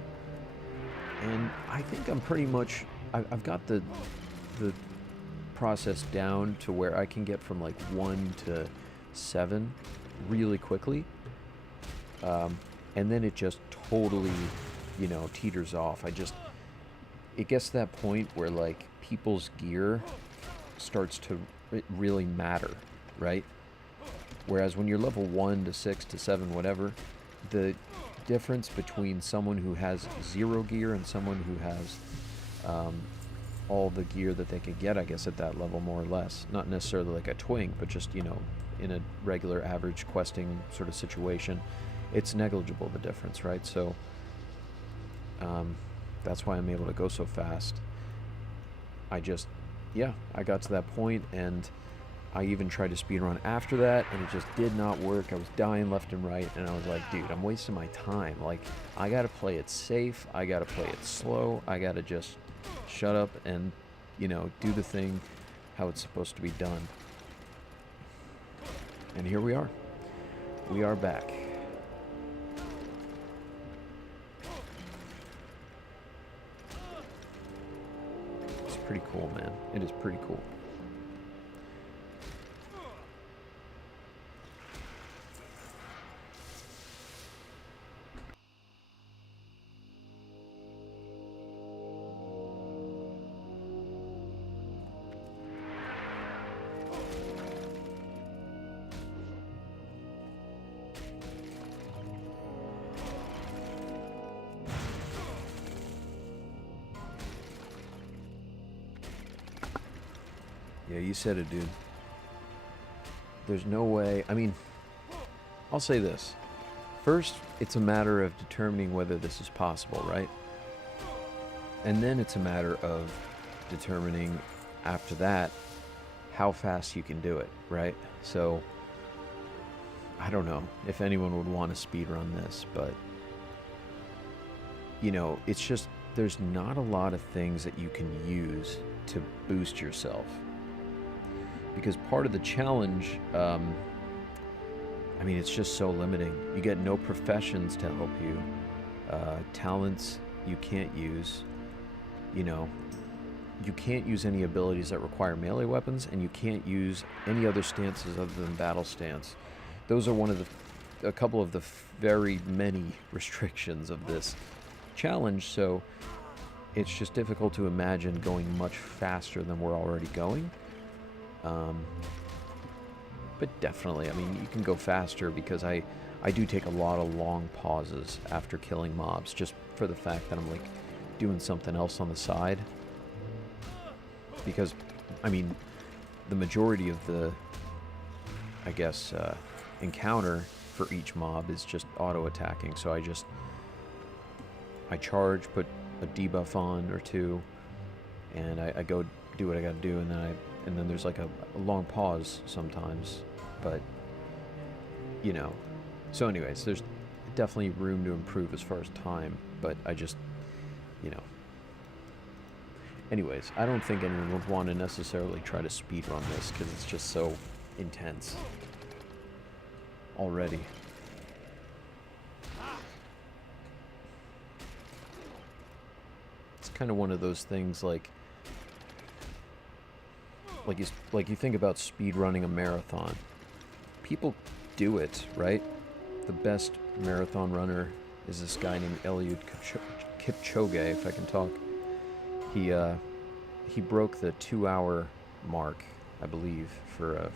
and I think I'm pretty much, I've got the process down to where I can get from like 1 to 7 really quickly, and then it just totally, you know, teeters off. It gets to that point where like people's gear starts to really matter, right? Whereas when you're level 1 to 6 to 7, whatever, the difference between someone who has 0 gear and someone who has all the gear that they could get, I guess, at that level, more or less. Not necessarily like a twink, but just, you know, in a regular average questing sort of situation, it's negligible, the difference, right? So that's why I'm able to go so fast. I got to that point, and I even tried to speedrun after that, and it just did not work. I was dying left and right, and I was like, dude, I'm wasting my time. Like, I gotta play it safe, I gotta play it slow, I gotta just shut up and, you know, do the thing how it's supposed to be done. And here we are. We are back. It's pretty cool, man. It is pretty cool. Yeah, you said it, dude. There's no way. I mean, I'll say this. First, it's a matter of determining whether this is possible, right? And then it's a matter of determining after that how fast you can do it, right? So, I don't know if anyone would want to speedrun this, but, you know, it's just, there's not a lot of things that you can use to boost yourself. Because part of the challenge, I mean, it's just so limiting. You get no professions to help you. Talents you can't use. You know, you can't use any abilities that require melee weapons, and you can't use any other stances other than battle stance. Those are a couple of the very many restrictions of this challenge, so it's just difficult to imagine going much faster than we're already going. But definitely, I mean, you can go faster because I do take a lot of long pauses after killing mobs, just for the fact that I'm like doing something else on the side. Because, I mean, the majority of the, I guess, encounter for each mob is just auto-attacking, so I charge, put a debuff on or two, and I go do what I gotta do, and then there's like a long pause sometimes, but, you know. So anyways, there's definitely room to improve as far as time, but I just, you know. Anyways, I don't think anyone would want to necessarily try to speedrun this, because it's just so intense already. It's kind of one of those things like you think about speedrunning a marathon. People do it, right? The best marathon runner is this guy named Eliud Kipchoge, if I can talk. He broke the 2-hour mark, I believe, for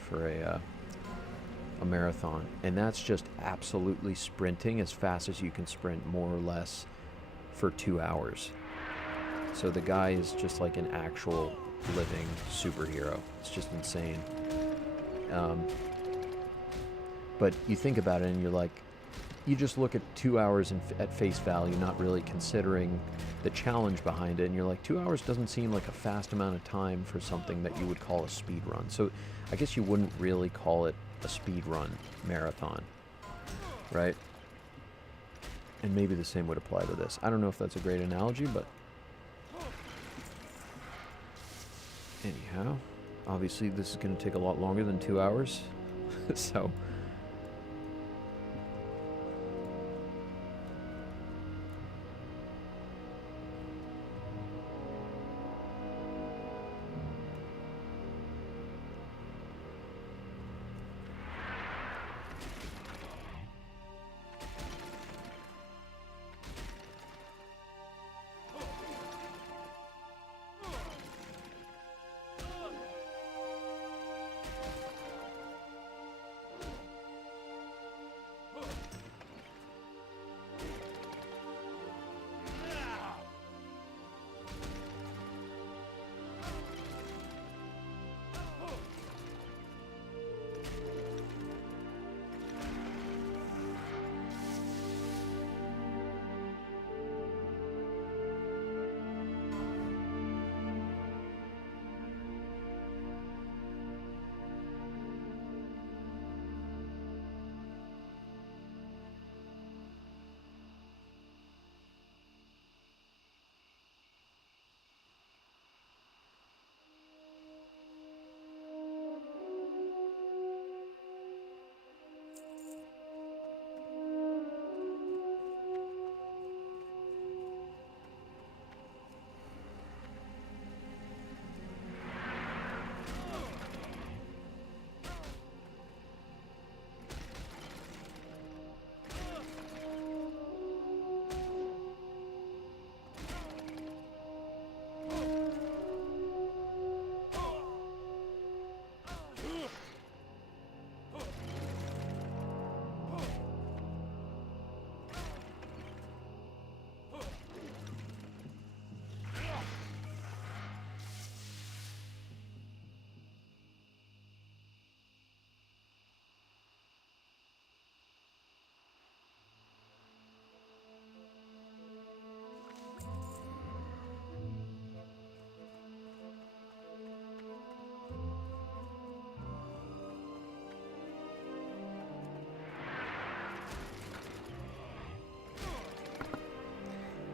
a marathon, and that's just absolutely sprinting as fast as you can sprint, more or less, for 2 hours. So the guy is just like an actual living superhero. It's just insane. But you think about it and you're like, you just look at 2 hours at face value, not really considering the challenge behind it, and you're like, 2 hours doesn't seem like a fast amount of time for something that you would call a speed run. So I guess you wouldn't really call it a speed run marathon, right? And maybe the same would apply to this. I don't know if that's a great analogy, but anyhow, obviously this is going to take a lot longer than 2 hours, so...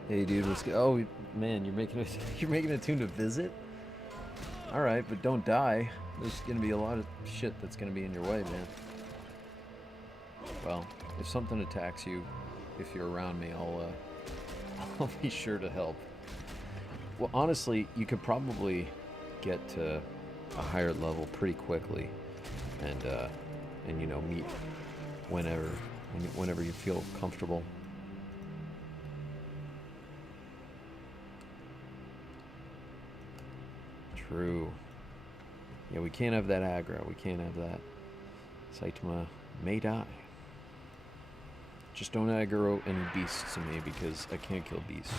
Hey dude, what's good? Oh man, you're making a tune to visit? Alright, but don't die. There's gonna be a lot of shit that's gonna be in your way, man. Well, if something attacks you, if you're around me, I'll be sure to help. Well, honestly, you could probably get to a higher level pretty quickly, and you know, meet whenever you feel comfortable. True. Yeah, we can't have that aggro. We can't have that. Saitama may die. Just don't aggro any beasts to me because I can't kill beasts.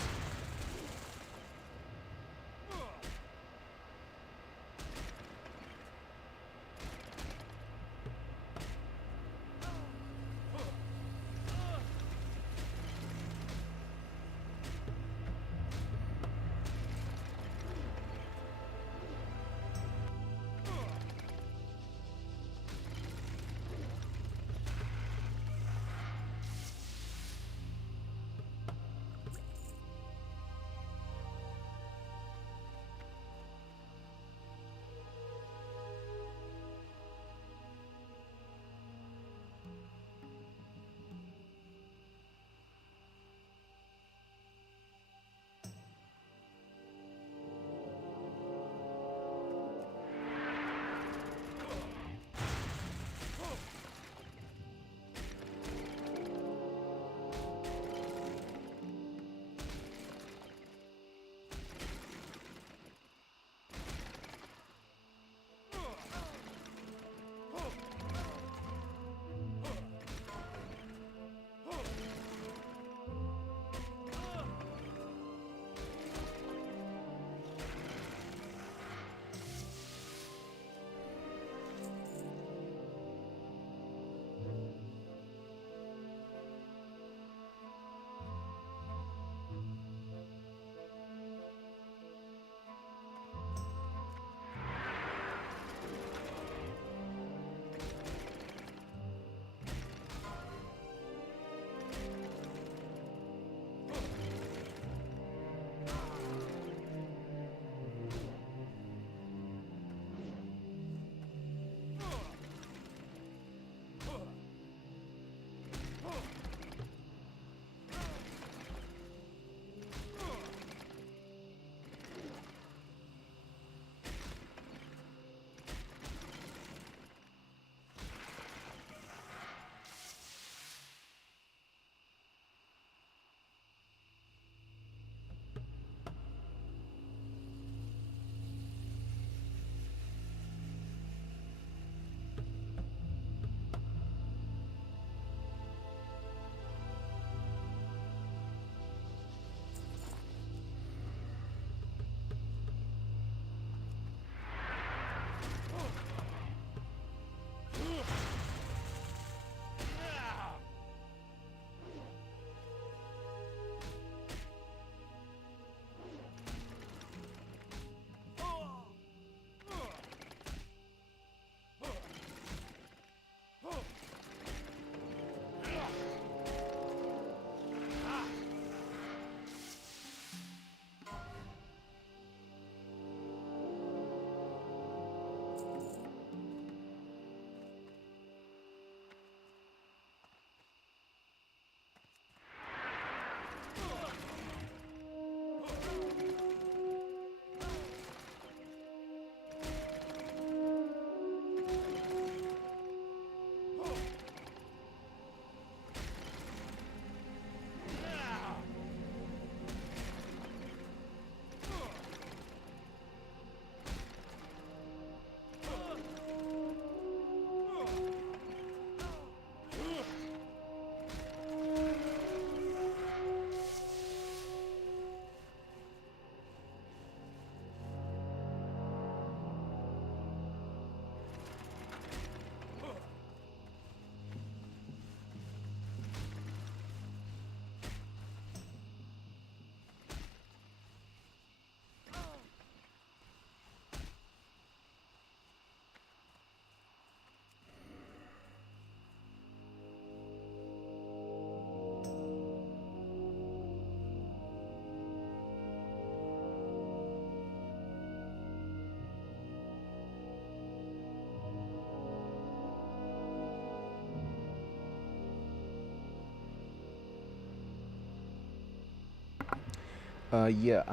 Yeah,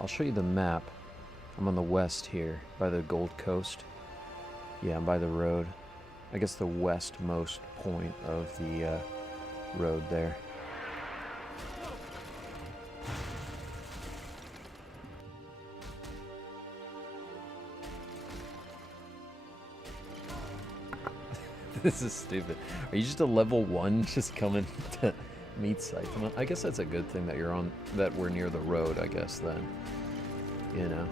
I'll show you the map. I'm on the west here, by the Gold Coast. Yeah, I'm by the road. I guess the westmost point of the road there. This is stupid. Are you just a level 1 just coming to meet Saitama? I guess that's a good thing that that we're near the road, I guess, then. You know.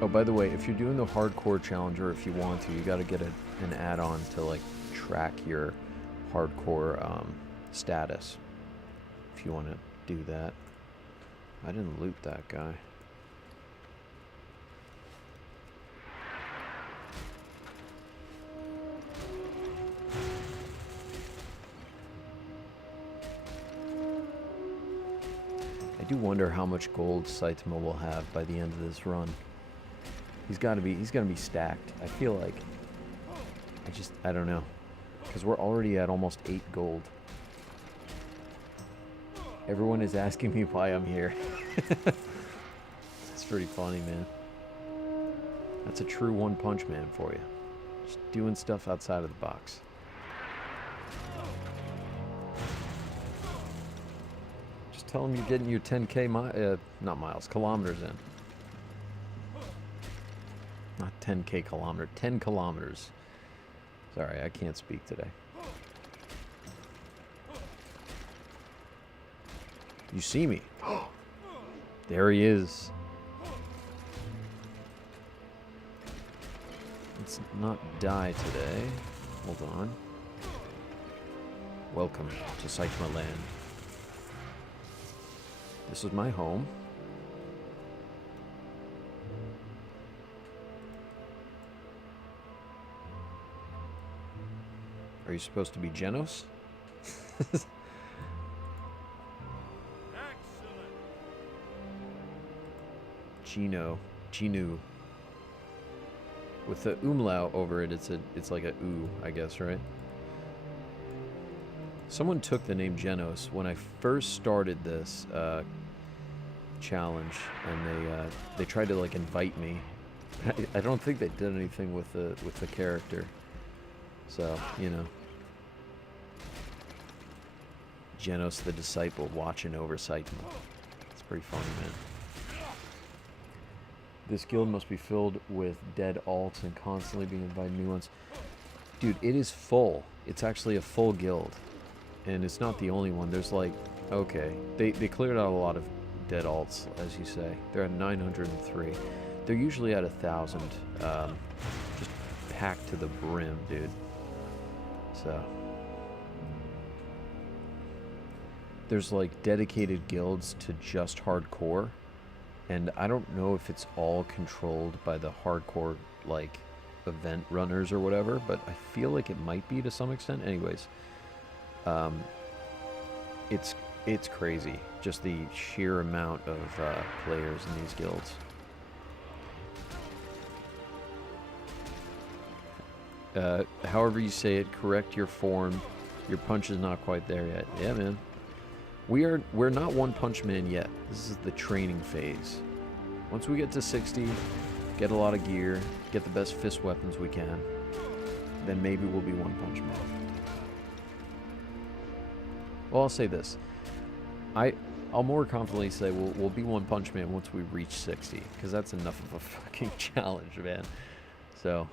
Oh, by the way, if you're doing the hardcore challenge, or if you want to, you gotta get an add-on to, like, track your hardcore status. If you want to do that. I didn't loot that guy. I do wonder how much gold Saitama will have by the end of this run. He's gonna be stacked. I feel like, I don't know. Because we're already at almost 8 gold. Everyone is asking me why I'm here. It's pretty funny, man. That's a true One Punch Man for you. Just doing stuff outside of the box. Tell them you're getting your 10K not miles, kilometers in. Not 10K kilometer, 10 kilometers. Sorry, I can't speak today. You see me? There he is. Let's not die today. Hold on. Welcome to Saitama Land. This is my home. Are you supposed to be Genos? Ginu. With the umlaut over it, it's like a oo, I guess, right? Someone took the name Genos when I first started this challenge, and they tried to like invite me. I don't think they did anything with the character, so you know. Genos the disciple watching over Saitama. It's pretty funny, man. This guild must be filled with dead alts and constantly being invited new ones. Dude, it is full. It's actually a full guild. And it's not the only one. There's like, okay, they cleared out a lot of dead alts, as you say. They're at 903. They're usually at 1,000. Just packed to the brim, dude. So there's like dedicated guilds to just hardcore, and I don't know if it's all controlled by the hardcore like event runners or whatever, but I feel like it might be to some extent. Anyways. It's crazy, just the sheer amount of players in these guilds. However you say it, correct your form. Your punch is not quite there yet. Yeah, man. We're not One Punch Man yet. This is the training phase. Once we get to 60, get a lot of gear, get the best fist weapons we can, then maybe we'll be One Punch Man. Well, I'll say this. I'll more confidently say we'll be One Punch Man once we reach 60, because that's enough of a fucking challenge, man. So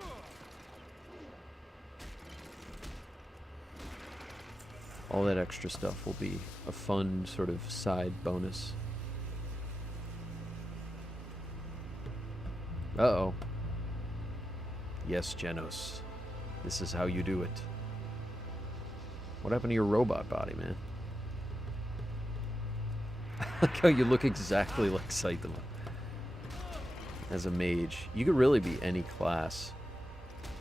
all that extra stuff will be a fun sort of side bonus. Uh-oh. Yes, Genos. This is how you do it. What happened to your robot body, man? I like how you look exactly like Saitama. As a mage. You could really be any class.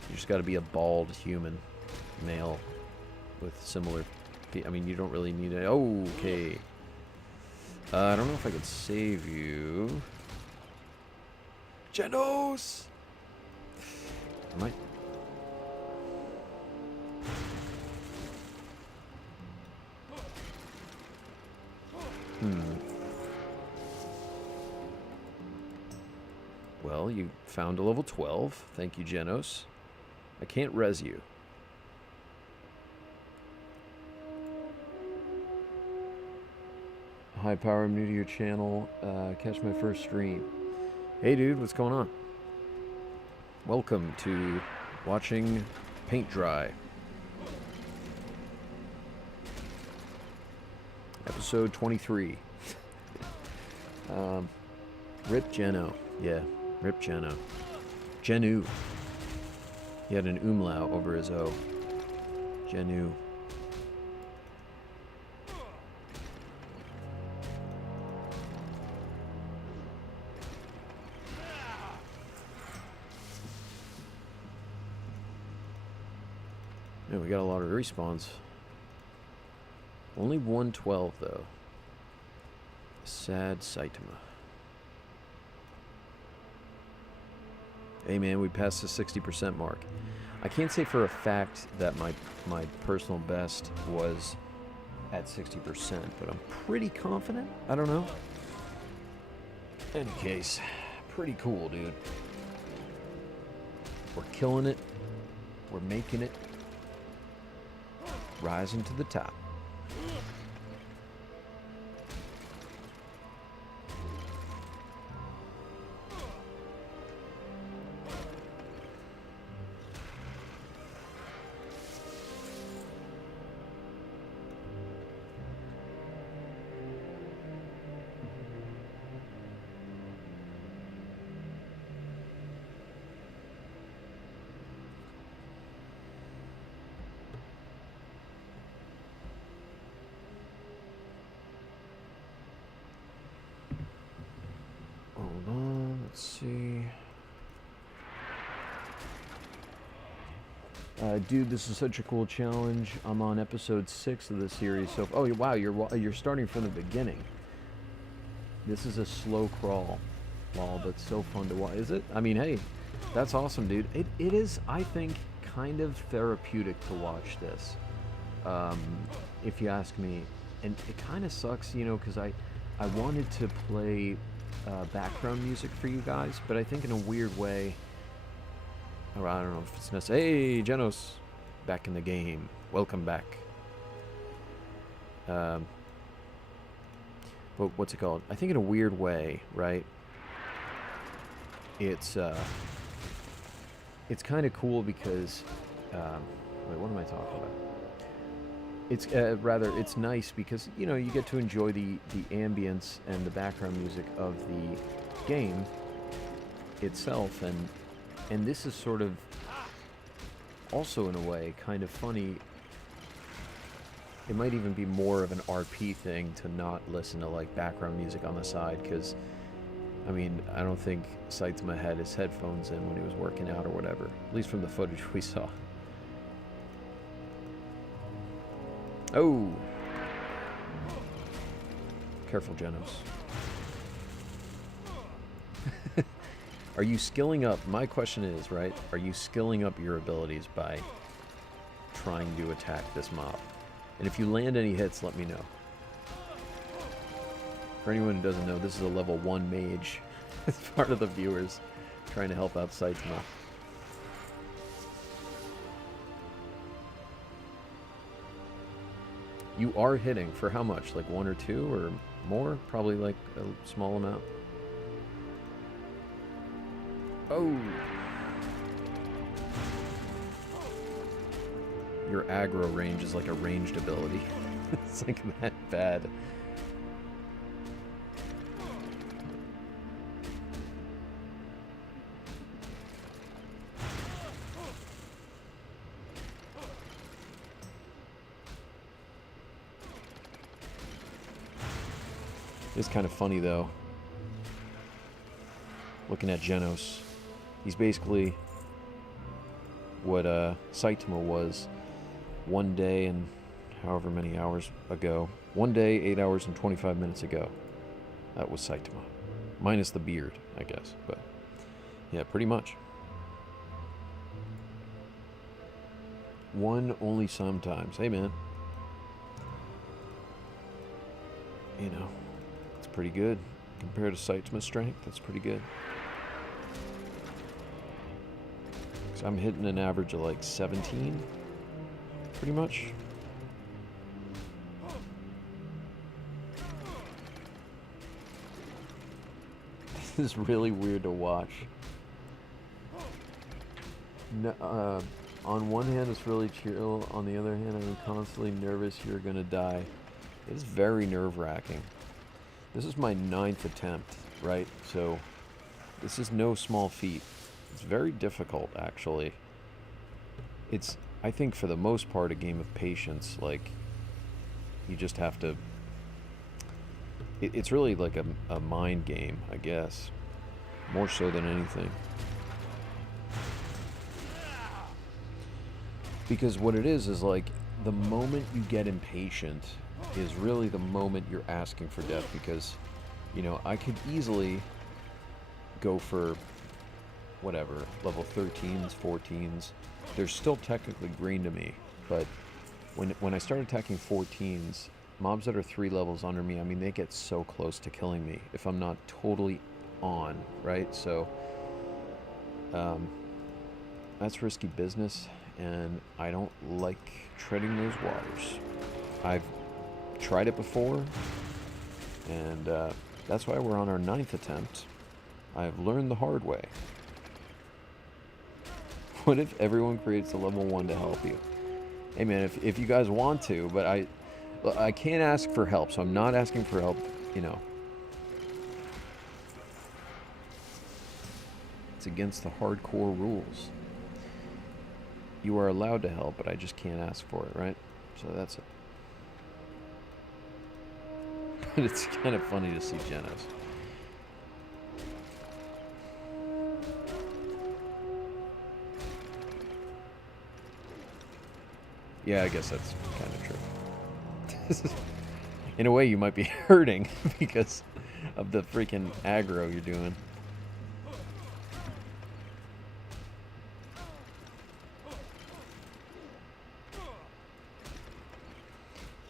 You just gotta be a bald human male with similar... I mean, you don't really need it. Oh, okay. I don't know if I could save you. Genos! I might... Well, you found a level 12. Thank you, Genos. I can't res you. High Power, I'm new to your channel. Catch my first stream. Hey, dude, what's going on? Welcome to watching paint dry. Episode 23. Rip Geno. Yeah, Rip Geno. Genu. He had an umlaut over his O. Genu. Yeah, we got a lot of respawns. Only 112 though. Sad Saitama. Hey man, we passed the 60% mark. I can't say for a fact that my personal best was at 60%, but I'm pretty confident. I don't know. In any case, pretty cool, dude. We're killing it. We're making it. Rising to the top. Hold on, let's see. Dude, this is such a cool challenge. I'm on episode 6 of the series. So, oh wow, you're starting from the beginning. This is a slow crawl, lol, but so fun to watch. Is it? I mean, hey, that's awesome, dude. It is, I think, kind of therapeutic to watch this, if you ask me. And it kind of sucks, you know, because I wanted to play background music for you guys, but I think in a weird way, or I don't know if it's necessary. Hey, Genos, back in the game. Welcome back. But what's it called? I think in a weird way, right? It's kind of cool because, wait, what am I talking about? It's rather, it's nice because, you know, you get to enjoy the ambience and the background music of the game itself, and this is sort of also in a way kind of funny. It might even be more of an RP thing to not listen to like background music on the side, because I mean, I don't think Saitama had his headphones in when he was working out or whatever, at least from the footage we saw. Oh! Careful, Genos. Are you skilling up? My question is, right, are you skilling up your abilities by trying to attack this mob? And if you land any hits, let me know. For anyone who doesn't know, this is a level 1 mage. It's part of the viewers trying to help out Saitama. You are hitting for how much? Like 1 or 2 or more? Probably like a small amount. Oh! Your aggro range is like a ranged ability. It's like that bad. It's kind of funny though. Looking at Genos. He's basically what Saitama was 1 day and however many hours ago. 1 day, 8 hours and 25 minutes ago. That was Saitama. Minus the beard, I guess. But yeah, pretty much. One only sometimes. Hey man. You know, it's pretty good. Compared to Saitama's strength, that's pretty good. So I'm hitting an average of like 17, pretty much. This is really weird to watch. No, on one hand, it's really chill. On the other hand, I'm constantly nervous you're gonna die. It is very nerve-wracking. This is my 9th attempt, right? So this is no small feat. It's very difficult, actually. It's, I think, for the most part, a game of patience. Like, you just have to... It's really like a mind game, I guess. More so than anything. Because what it is like, the moment you get impatient is really the moment you're asking for death. Because, you know, I could easily go for, whatever, level 13s, 14s. They're still technically green to me. But when I start attacking 14s, mobs that are 3 levels under me, I mean, they get so close to killing me if I'm not totally on, right? So, that's risky business, and I don't like treading those waters. I've tried it before, and that's why we're on our 9th attempt. I've learned the hard way. What if everyone creates a level 1 to help you? Hey man, if you guys want to, but I can't ask for help, so I'm not asking for help, you know. It's against the hardcore rules. You are allowed to help, but I just can't ask for it, right? So that's it. But it's kind of funny to see Genos. Yeah, I guess that's kind of true. In a way, you might be hurting because of the freaking aggro you're doing.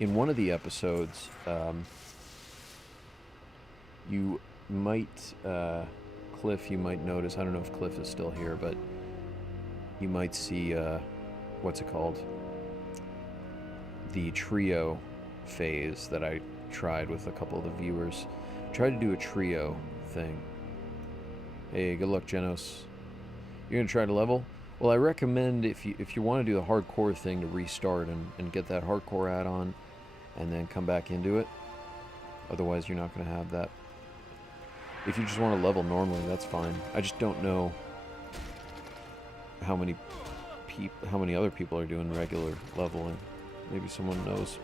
In one of the episodes, you might, Cliff, you might notice, I don't know if Cliff is still here, but you might see, what's it called? The trio phase that I tried with a couple of the viewers. Tried to do a trio thing. Hey, good luck, Genos. You're gonna try to level? Well, I recommend if you want to do the hardcore thing to restart and get that hardcore add-on and then come back into it. Otherwise, you're not going to have that. If you just want to level normally, that's fine. I just don't know how many other people are doing regular leveling. Maybe someone knows.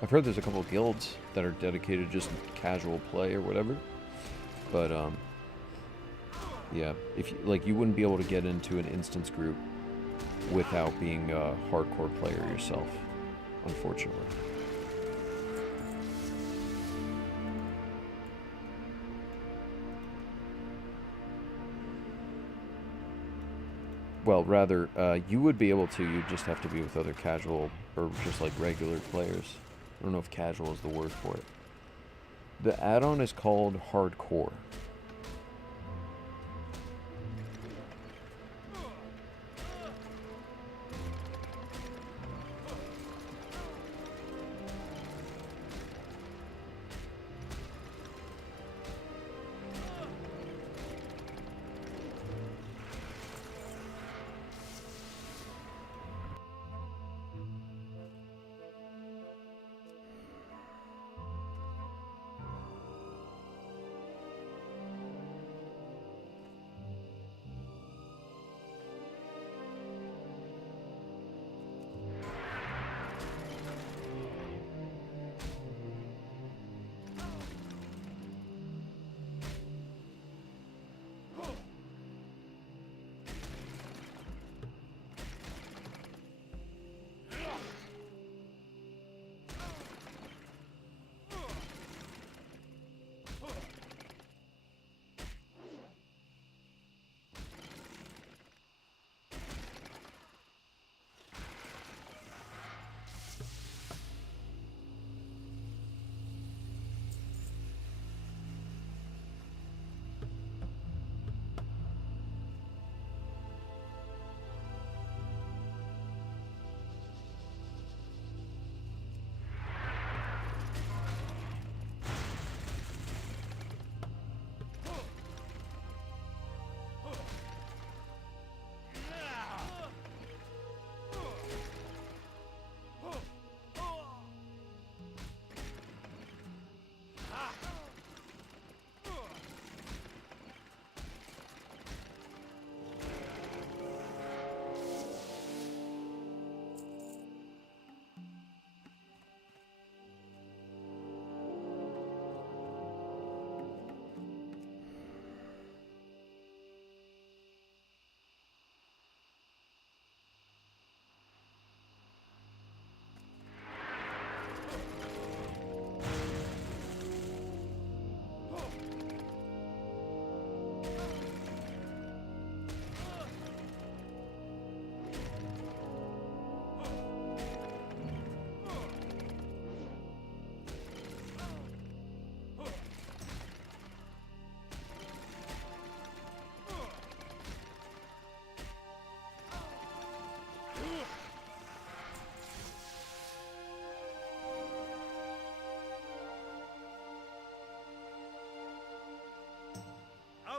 I've heard there's a couple of guilds that are dedicated just to casual play or whatever. But yeah, if you wouldn't be able to get into an instance group without being a hardcore player yourself, unfortunately. Well, rather, you would be able to, you just have to be with other casual, or just like regular players. I don't know if casual is the word for it. The add-on is called Hardcore.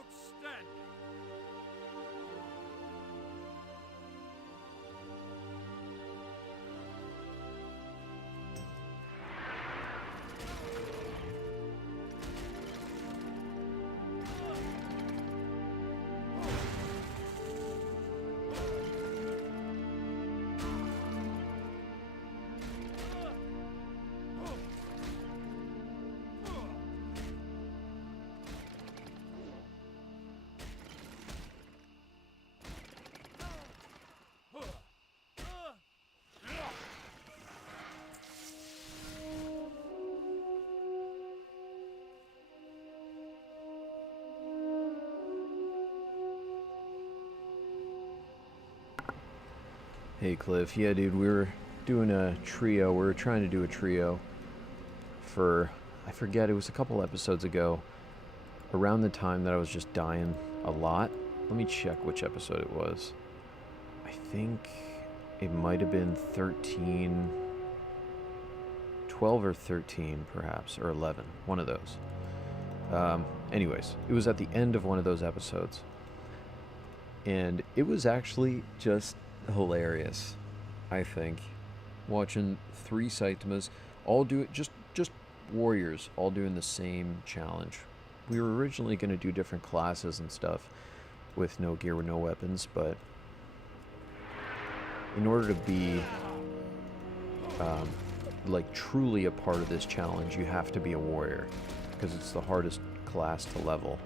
Outstanding. Hey Cliff, yeah dude, we were doing a trio, we were trying to do a trio for, I forget, it was a couple episodes ago, around the time that I was just dying a lot. Let me check which episode it was. I think it might have been 13, 12 or 13 perhaps, or 11, one of those. Anyways, it was at the end of one of those episodes, and it was actually just hilarious, I think, watching 3 Saitamas all do it, just warriors all doing the same challenge. We were originally going to do different classes and stuff with no gear, with no weapons, but in order to be like truly a part of this challenge, you have to be a warrior, because it's the hardest class to level.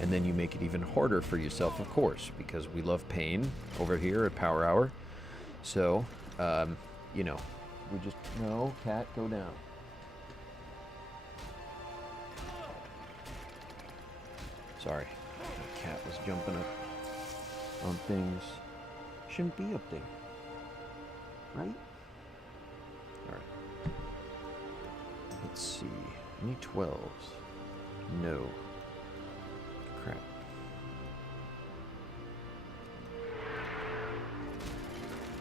And then you make it even harder for yourself, of course, because we love pain over here at Power Hour. So, you know, we just... No, cat, go down. Sorry. The cat was jumping up on things. Shouldn't be up there. Right? Alright. Let's see. Any 12s? No. Crap.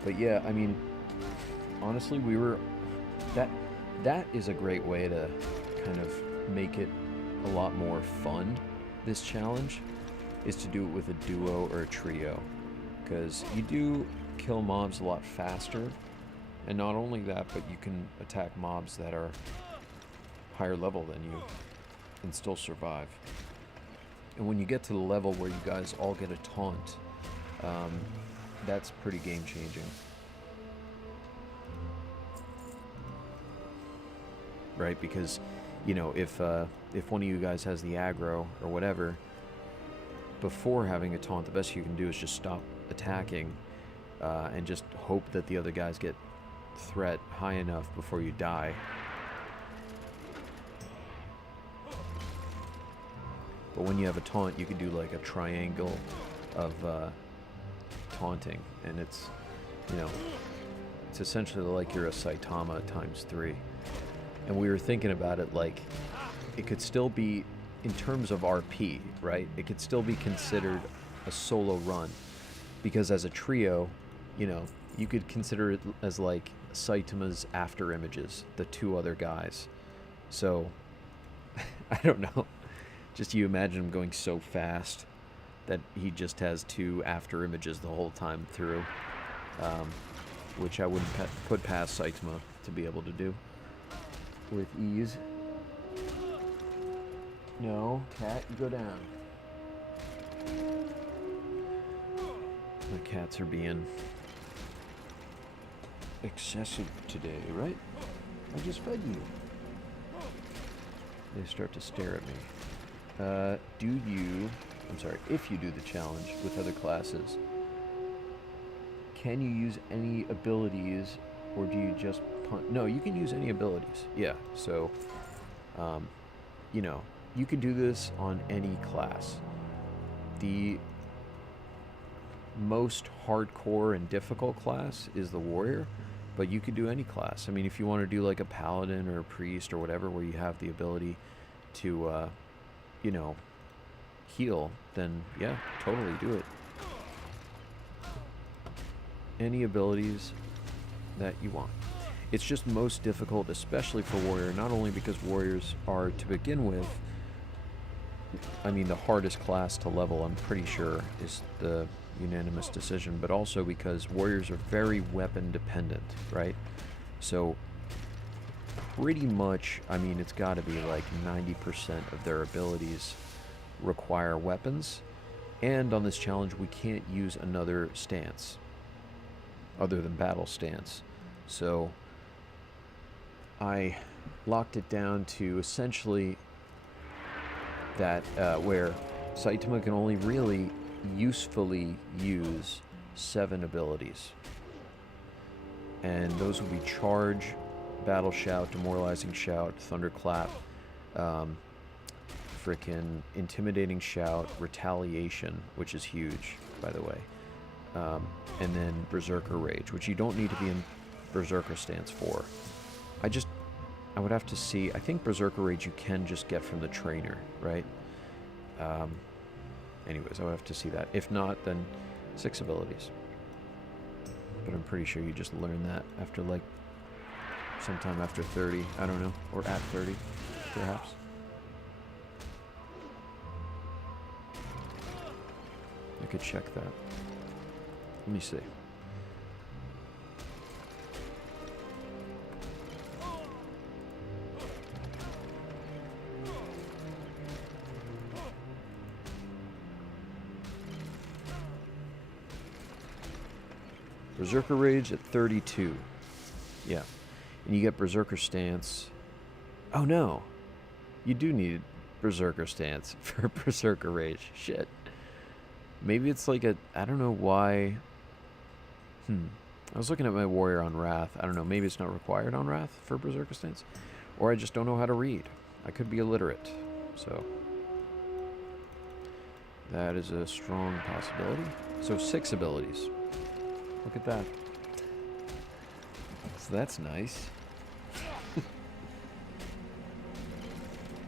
But yeah, I mean, honestly, we were... That is a great way to kind of make it a lot more fun, this challenge, is to do it with a duo or a trio. Because you do kill mobs a lot faster, and not only that, but you can attack mobs that are higher level than you and still survive. And when you get to the level where you guys all get a taunt, that's pretty game-changing. Right, because, you know, if one of you guys has the aggro or whatever, before having a taunt, the best you can do is just stop attacking and just hope that the other guys get threat high enough before you die. But when you have a taunt, you can do like a triangle of taunting, and it's, you know, it's essentially like you're a Saitama times 3. And we were thinking about it, like, it could still be, in terms of RP, right? It could still be considered a solo run, because as a trio, you know, you could consider it as like Saitama's after images, the 2 other guys. So, I don't know. Just you imagine him going so fast that he just has 2 after images the whole time through, which I wouldn't put past Saitama to be able to do with ease. No, cat, you go down. The cats are being excessive today, right? I just fed you. They start to stare at me. If you do the challenge with other classes, can you use any abilities, or do you just punt? No, you can use any abilities. Yeah, so, you know, you can do this on any class. The most hardcore and difficult class is the warrior, but you could do any class. I mean, if you want to do like a paladin or a priest or whatever, where you have the ability to, you know, heal, then yeah, totally do it. Any abilities that you want. It's just most difficult, especially for warrior, not only because warriors are, to begin with, I mean, the hardest class to level, I'm pretty sure, is the unanimous decision, but also because warriors are very weapon dependent, right? So pretty much, I mean, it's got to be like 90% of their abilities require weapons, and on this challenge we can't use another stance other than battle stance. So I locked it down to essentially that where Saitama can only really usefully use 7 abilities, and those will be Charge, Battle Shout, Demoralizing Shout, Thunderclap, frickin' Intimidating Shout, Retaliation, which is huge, by the way, and then Berserker Rage, which you don't need to be in Berserker stance for. I would have to see. I think Berserker Rage you can just get from the trainer, right? Anyways, I would have to see that. If not, then 6 abilities. But I'm pretty sure you just learn that after, like, sometime after 30. I don't know. Or at 30, perhaps. I could check that. Let me see. Berserker Rage at 32. Yeah. And you get Berserker Stance. Oh no. You do need Berserker Stance for Berserker Rage. Shit. Maybe it's like a... I don't know why... I was looking at my warrior on Wrath. I don't know. Maybe it's not required on Wrath for Berserker Stance. Or I just don't know how to read. I could be illiterate. So... that is a strong possibility. So 6 abilities. Look at that. So that's nice.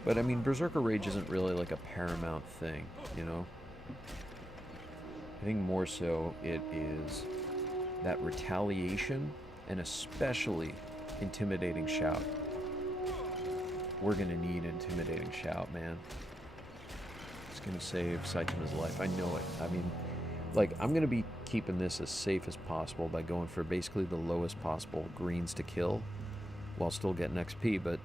But I mean, Berserker Rage isn't really like a paramount thing, you know? I think more so it is that Retaliation and especially Intimidating Shout. We're gonna need Intimidating Shout, man. It's gonna save Saitama's life. I know it. I mean, like, I'm going to be keeping this as safe as possible by going for basically the lowest possible greens to kill while still getting XP, but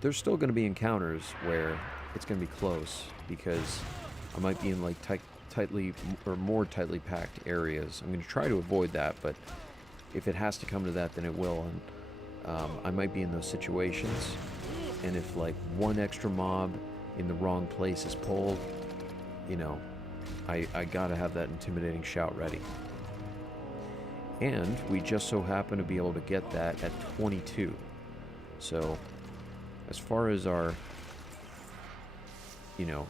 there's still going to be encounters where it's going to be close because I might be in, like, tightly or more tightly packed areas. I'm going to try to avoid that, but if it has to come to that, then it will, and I might be in those situations, and if, like, one extra mob in the wrong place is pulled, you know, I gotta have that Intimidating Shout ready. And we just so happen to be able to get that at 22. So, as far as our, you know,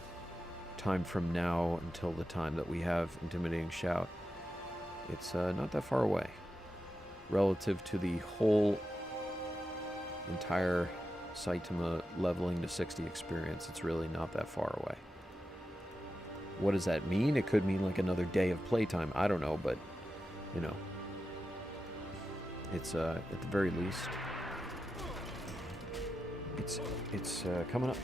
time from now until the time that we have Intimidating Shout, it's not that far away. Relative to the whole entire Saitama leveling to 60 experience, it's really not that far away. What does that mean? It could mean like another day of playtime. I don't know, but, you know, it's at the very least, it's coming up.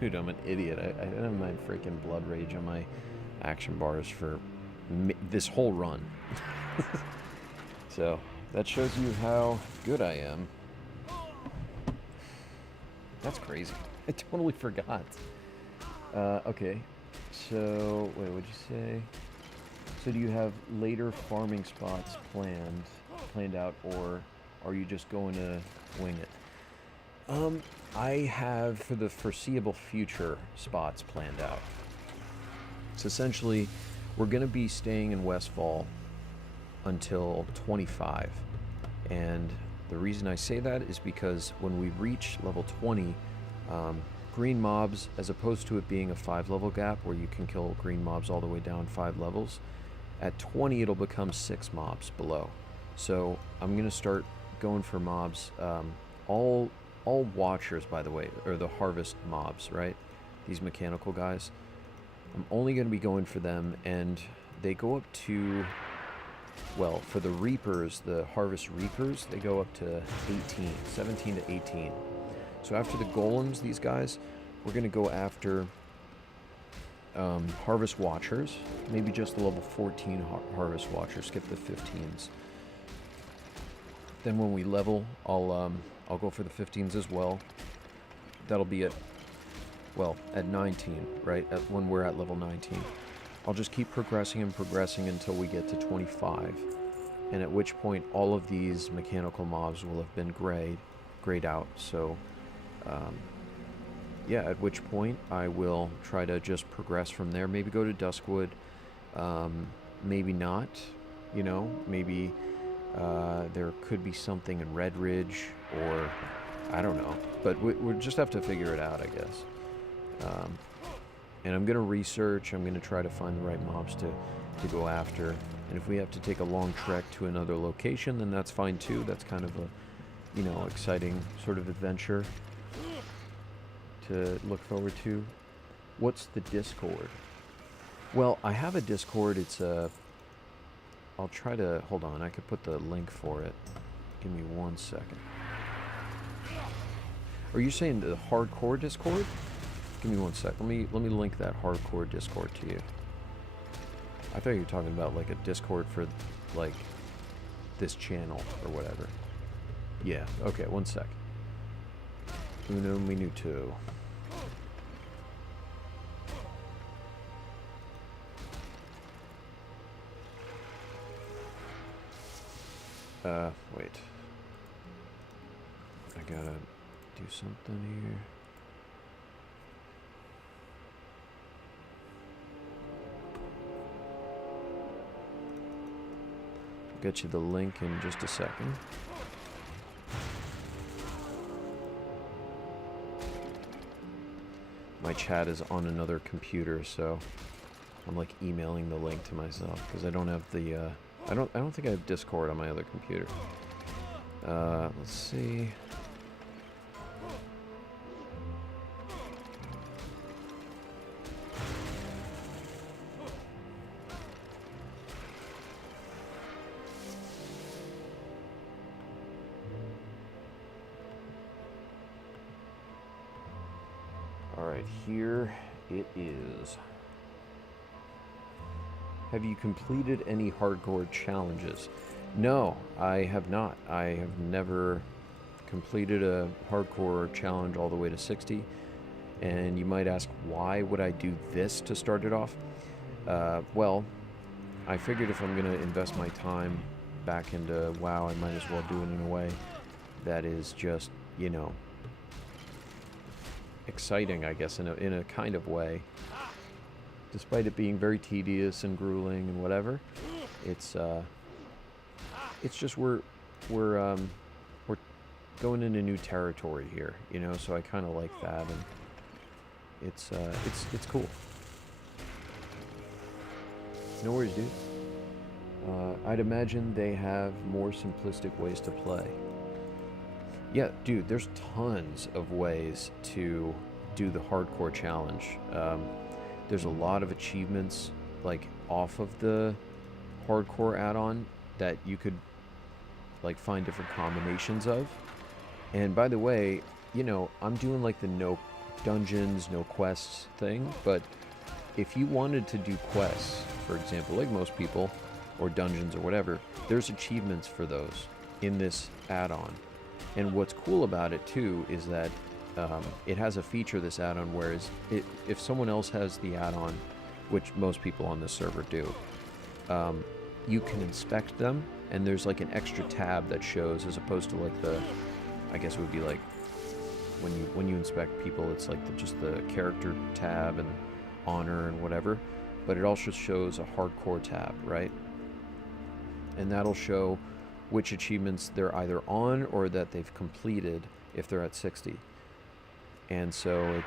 Dude, I'm an idiot. I have my freaking blood rage on my action bars for this whole run. So, that shows you how good I am. That's crazy. I totally forgot. Okay. So, wait, what'd you say? So do you have later farming spots planned out, or are you just going to wing it? I have, for the foreseeable future, spots planned out. So essentially, we're going to be staying in Westfall until 25. And the reason I say that is because when we reach level 20, green mobs, as opposed to it being a 5-level gap where you can kill green mobs all the way down 5 levels, at 20 it'll become 6 mobs below. So I'm going to start going for mobs, all watchers, by the way, or the harvest mobs, right? These mechanical guys. I'm only going to be going for them, and they go up to, well, for the reapers, the harvest reapers, they go up to 18, 17 to 18. So after the golems, these guys, we're going to go after harvest watchers, maybe just the level 14 harvest watchers, skip the 15s. Then when we level, I'll go for the 15s as well. That'll be at 19, right? When we're at level 19. I'll just keep progressing and progressing until we get to 25. And at which point all of these mechanical mobs will have been grayed out. So, yeah, at which point I will try to just progress from there. Maybe go to Duskwood. Maybe not. You know, maybe there could be something in Red Ridge, or I don't know. But we'll just have to figure it out, I guess. And I'm going to research. I'm going to try to find the right mobs to go after. And if we have to take a long trek to another location, then that's fine too. That's kind of a, you know, exciting sort of adventure to look forward to. What's the Discord? Well, I have a Discord. It's a... I'll try to... Hold on. I could put the link for it. Give me 1 second. Are you saying the hardcore Discord? Give me 1 sec. Let me link that hardcore Discord to you. I thought you were talking about like a Discord for like this channel or whatever. Yeah. Okay. 1 sec. Uno minuto. Wait. I gotta do something here. I'll get you the link in just a second. My chat is on another computer, so I'm like emailing the link to myself because I don't have the I don't think I have Discord on my other computer. Let's see. Alright, here it is. Have you completed any hardcore challenges? No, I have not. I have never completed a hardcore challenge all the way to 60. And you might ask, why would I do this to start it off? Well, I figured if I'm going to invest my time back into WoW, I might as well do it in a way that is just, you know, exciting, I guess, in a kind of way. Despite it being very tedious and grueling and whatever, it's just we're going into new territory here, you know. So I kind of like that, and it's cool. No worries, dude. I'd imagine they have more simplistic ways to play. Yeah, dude, there's tons of ways to do the hardcore challenge. There's a lot of achievements like off of the hardcore add-on that you could like find different combinations of. And by the way, you know, I'm doing like the no dungeons, no quests thing, but if you wanted to do quests, for example, like most people, or dungeons or whatever, there's achievements for those in this add-on. And what's cool about it too is that it has a feature, this add-on, whereas if someone else has the add-on, which most people on this server do, you can inspect them, and there's like an extra tab that shows, as opposed to like the, I guess it would be like when you inspect people, it's like just the character tab and honor and whatever, but it also shows a hardcore tab, right? And that'll show which achievements they're either on or that they've completed if they're at 60. And so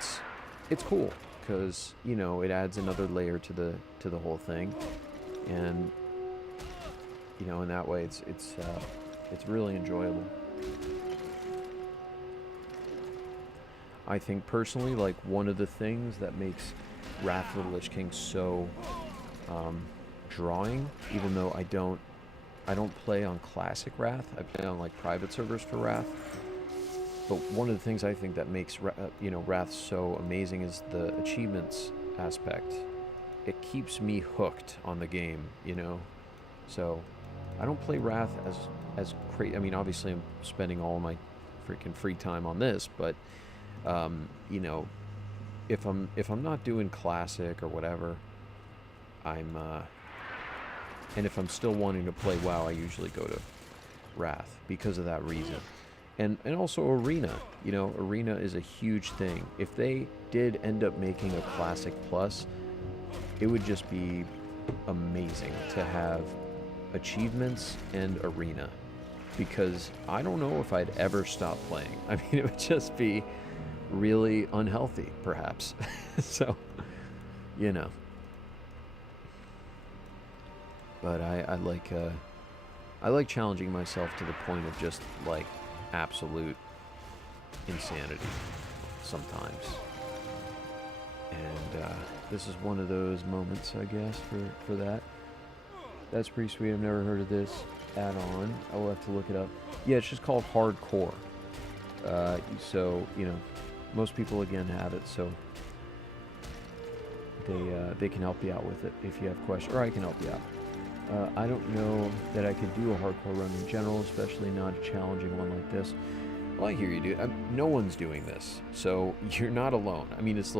it's cool because, you know, it adds another layer to the whole thing, and you know, in that way it's really enjoyable. I think personally, like, one of the things that makes Wrath of the Lich King so drawing, even though I don't play on classic Wrath, I play on like private servers for Wrath. But one of the things I think that makes you know, Wrath so amazing is the achievements aspect. It keeps me hooked on the game, you know. So I don't play Wrath as crazy. I mean, obviously I'm spending all my freaking free time on this, but you know, if I'm not doing classic or whatever, and if I'm still wanting to play WoW, I usually go to Wrath because of that reason. And also Arena. You know, Arena is a huge thing. If they did end up making a Classic Plus, it would just be amazing to have achievements and Arena. Because I don't know if I'd ever stop playing. I mean, it would just be really unhealthy, perhaps. So, you know. But I like challenging myself to the point of just like absolute insanity sometimes. And this is one of those moments, I guess, for that. That's pretty sweet. I've never heard of this add-on. I will have to look it up. Yeah, it's just called Hardcore. So, you know, most people again have it, so they can help you out with it if you have questions, or I can help you out. I don't know that I could do a hardcore run in general, especially not a challenging one like this. Well, I hear you, dude. No one's doing this, so you're not alone. I mean, it's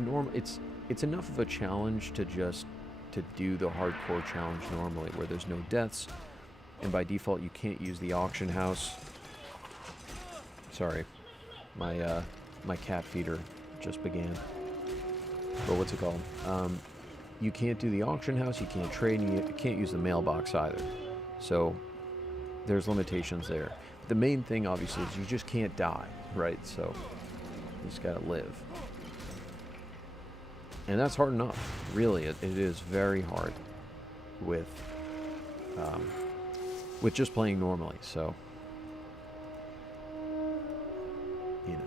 normal. It's enough of a challenge to do the hardcore challenge normally, where there's no deaths, and by default you can't use the auction house. Sorry, my cat feeder just began. But what's it called? You can't do the auction house, you can't trade, and you can't use the mailbox either. So there's limitations there. The main thing, obviously, is you just can't die, right? So you just gotta live. And that's hard enough. Really, it is very hard with just playing normally. So, you know.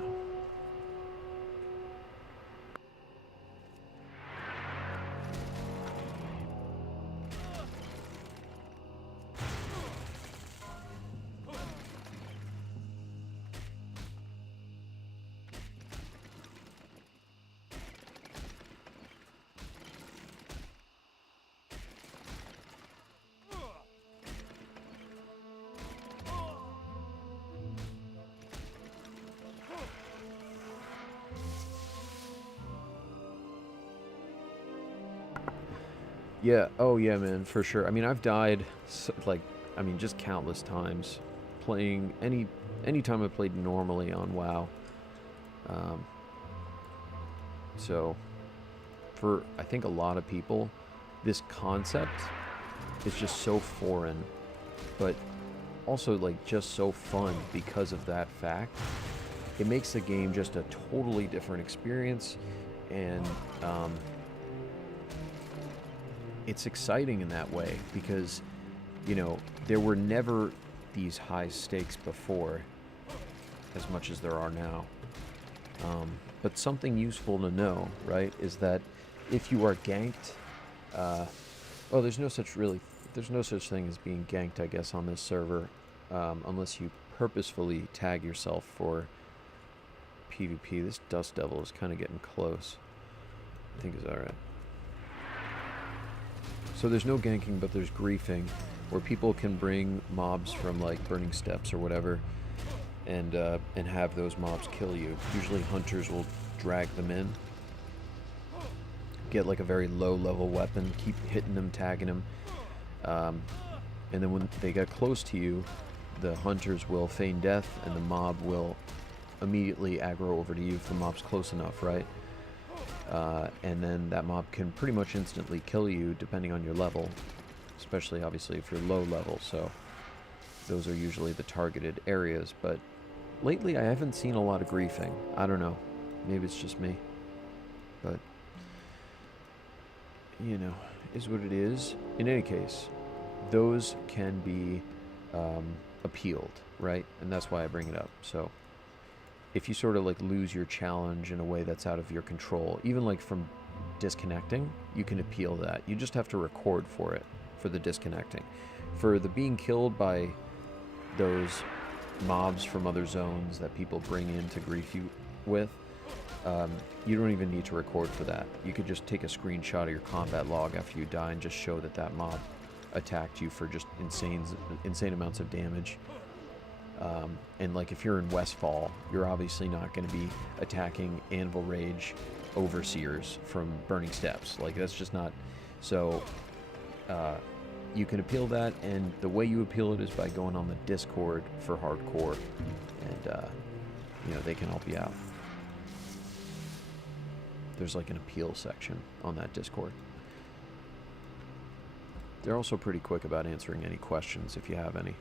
Yeah, oh yeah, man, for sure. I mean, I've died, just countless times playing any time I played normally on WoW. So, for, I think, a lot of people, this concept is just so foreign, but also, like, just so fun because of that fact. It makes the game just a totally different experience, and, it's exciting in that way because, you know, there were never these high stakes before as much as there are now. But something useful to know, right, is that if you are ganked, there's no such thing as being ganked, I guess, on this server, unless you purposefully tag yourself for PvP. This Dust Devil is kind of getting close. I think is alright. So there's no ganking, but there's griefing, where people can bring mobs from like Burning Steps or whatever, and have those mobs kill you. Usually hunters will drag them in, get like a very low level weapon, keep hitting them, tagging them, and then when they get close to you, the hunters will feign death, and the mob will immediately aggro over to you if the mob's close enough, right? And then that mob can pretty much instantly kill you depending on your level, especially obviously if you're low level, so those are usually the targeted areas. But lately I haven't seen a lot of griefing. I don't know, maybe it's just me, but you know, is what it is. In any case, those can be appealed, right? And that's why I bring it up. So if you sort of like lose your challenge in a way that's out of your control, even like from disconnecting, you can appeal that. You just have to record for it, for the disconnecting. For the being killed by those mobs from other zones that people bring in to grief you with, you don't even need to record for that. You could just take a screenshot of your combat log after you die and just show that that mob attacked you for just insane amounts of damage. And like if you're in Westfall, you're obviously not going to be attacking Anvil Rage Overseers from Burning Steps. Like that's just not. So you can appeal that, and the way you appeal it is by going on the Discord for hardcore, and you know, they can help you out. There's like an appeal section on that Discord. They're also pretty quick about answering any questions if you have any.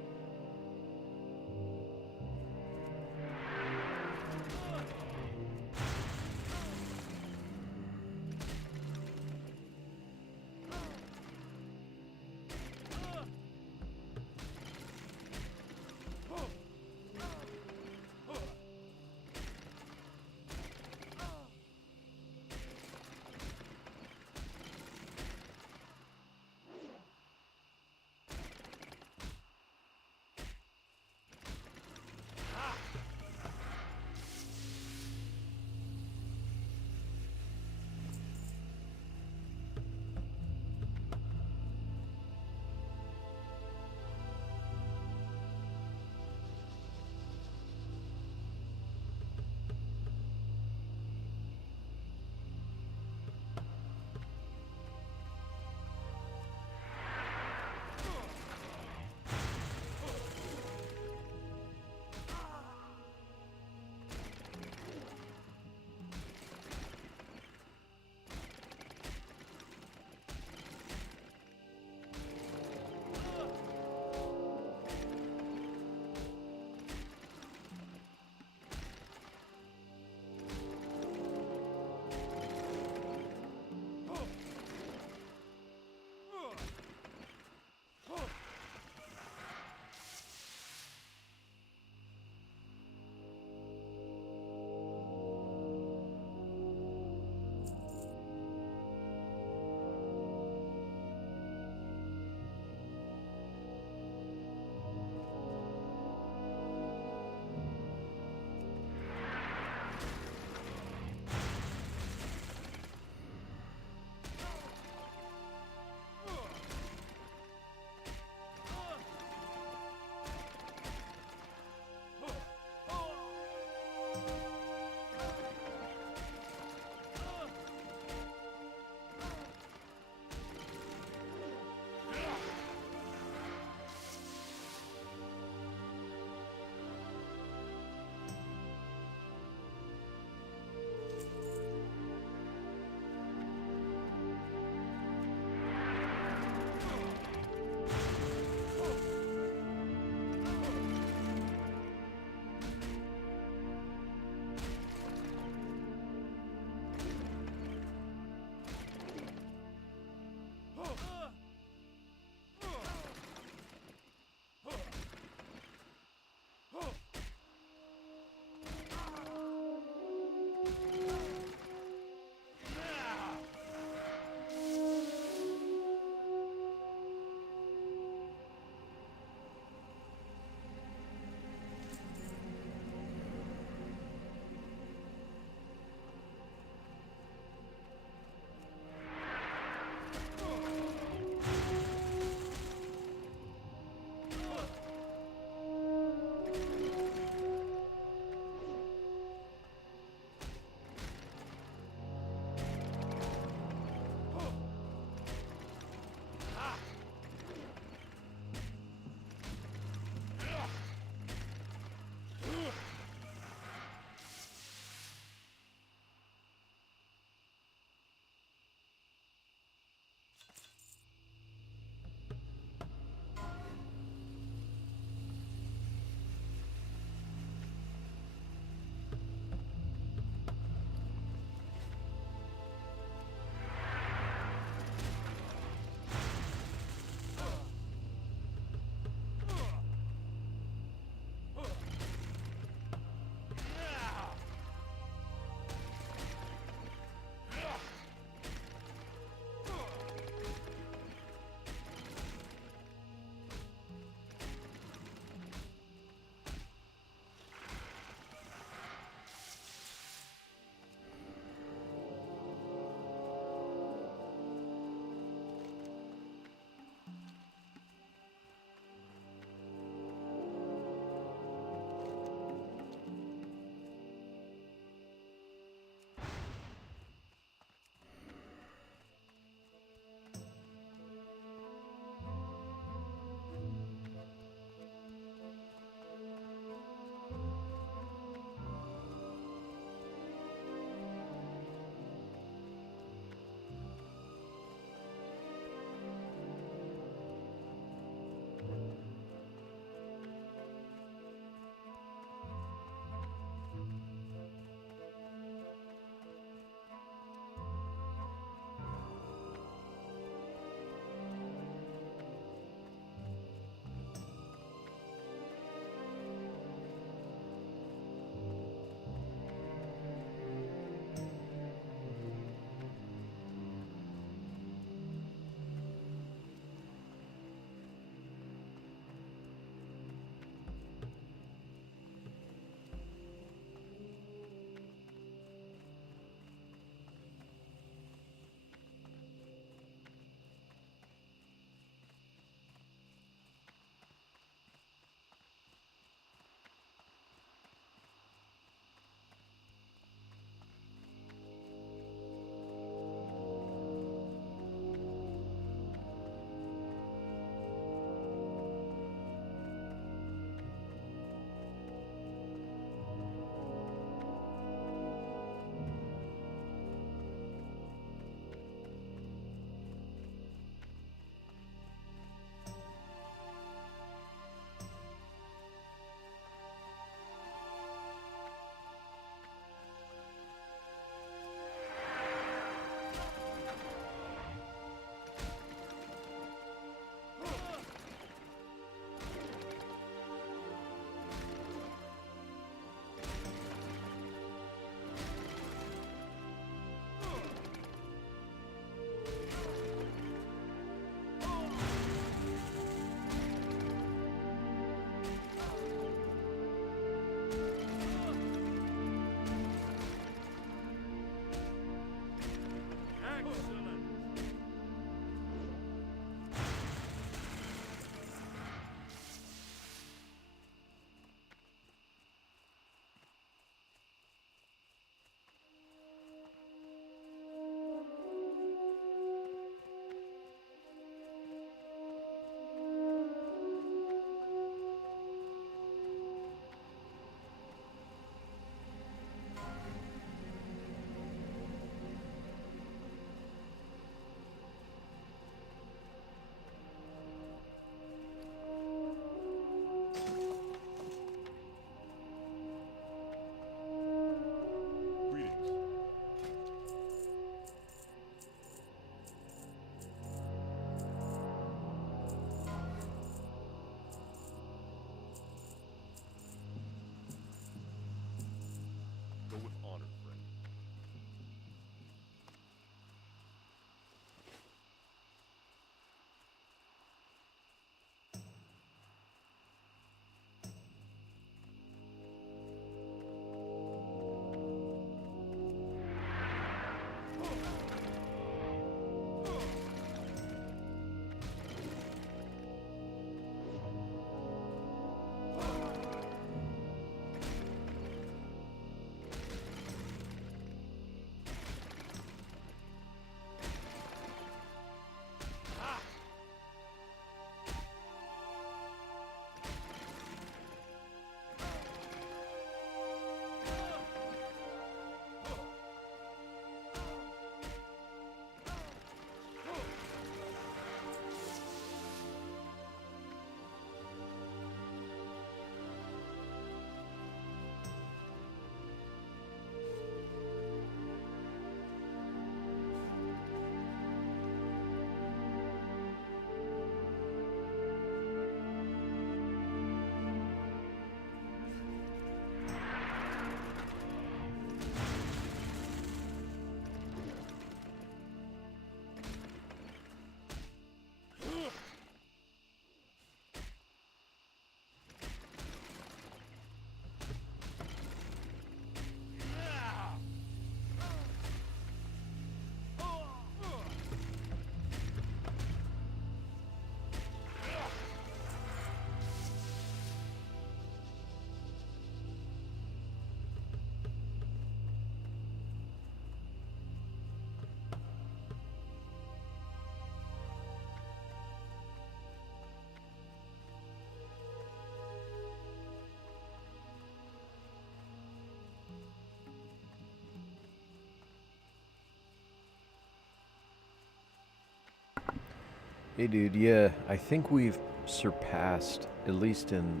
Hey dude, yeah, I think we've surpassed, at least in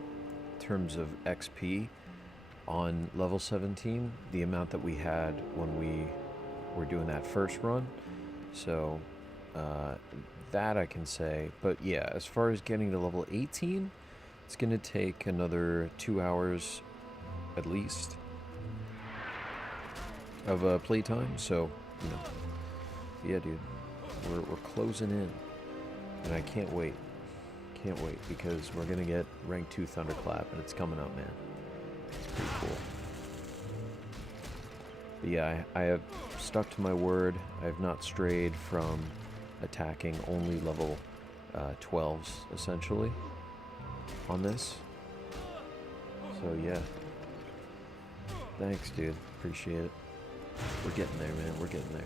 terms of XP, on level 17, the amount that we had when we were doing that first run. So, uh, that I can say. But yeah, as far as getting to level 18, it's going to take another 2 hours at least of playtime. So, you know, yeah, dude, we're closing in. And I can't wait. Can't wait because we're going to get rank 2 Thunderclap and it's coming up, man. It's pretty cool. But yeah, I have stuck to my word. I have not strayed from attacking only level 12s, essentially, on this. So yeah. Thanks, dude. Appreciate it. We're getting there, man. We're getting there.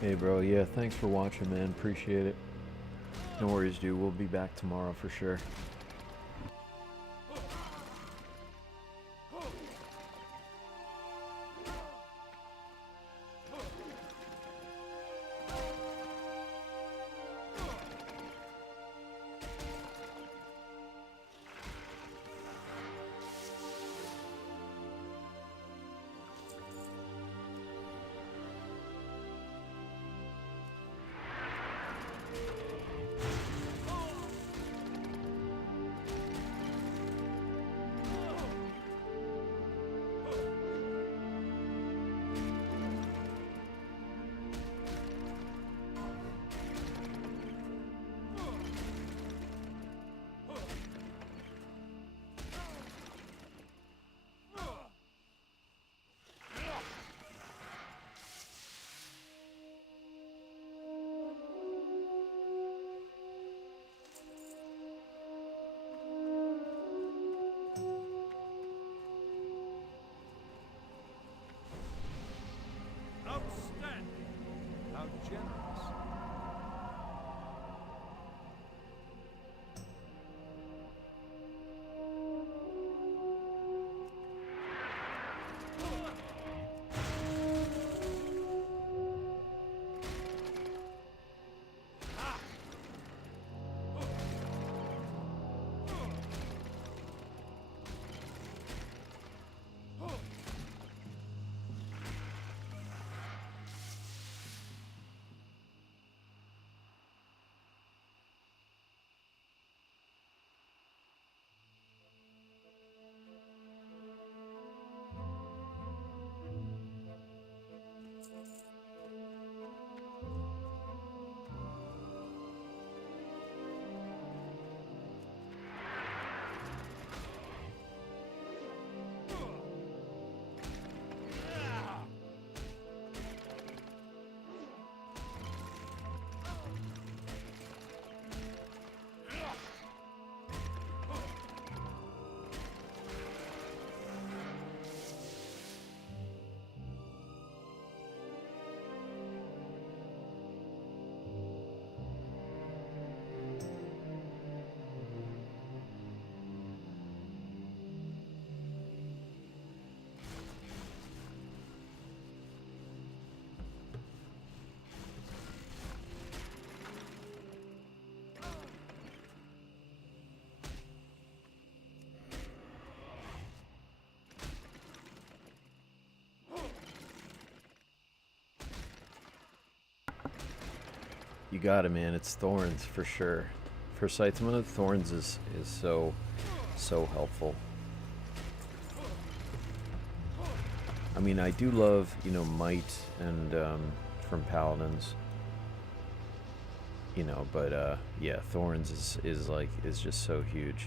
Hey, bro. Yeah, thanks for watching, man. Appreciate it. No worries, dude. We'll be back tomorrow for sure. Outstanding! How generous. You got it, man. It's thorns for sure. For Scythesman, thorns is so helpful. I mean, I do love, you know, might and from paladins. You know, but yeah, thorns is just so huge.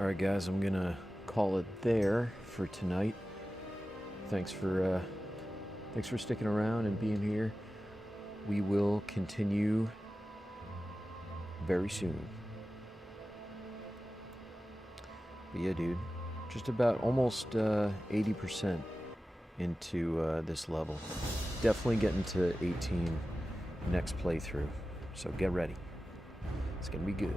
Alright guys, I'm gonna call it there for tonight. Thanks for sticking around and being here. We will continue very soon. But yeah, dude, just about almost 80% into this level. Definitely getting to 18 next playthrough. So get ready. It's gonna be good.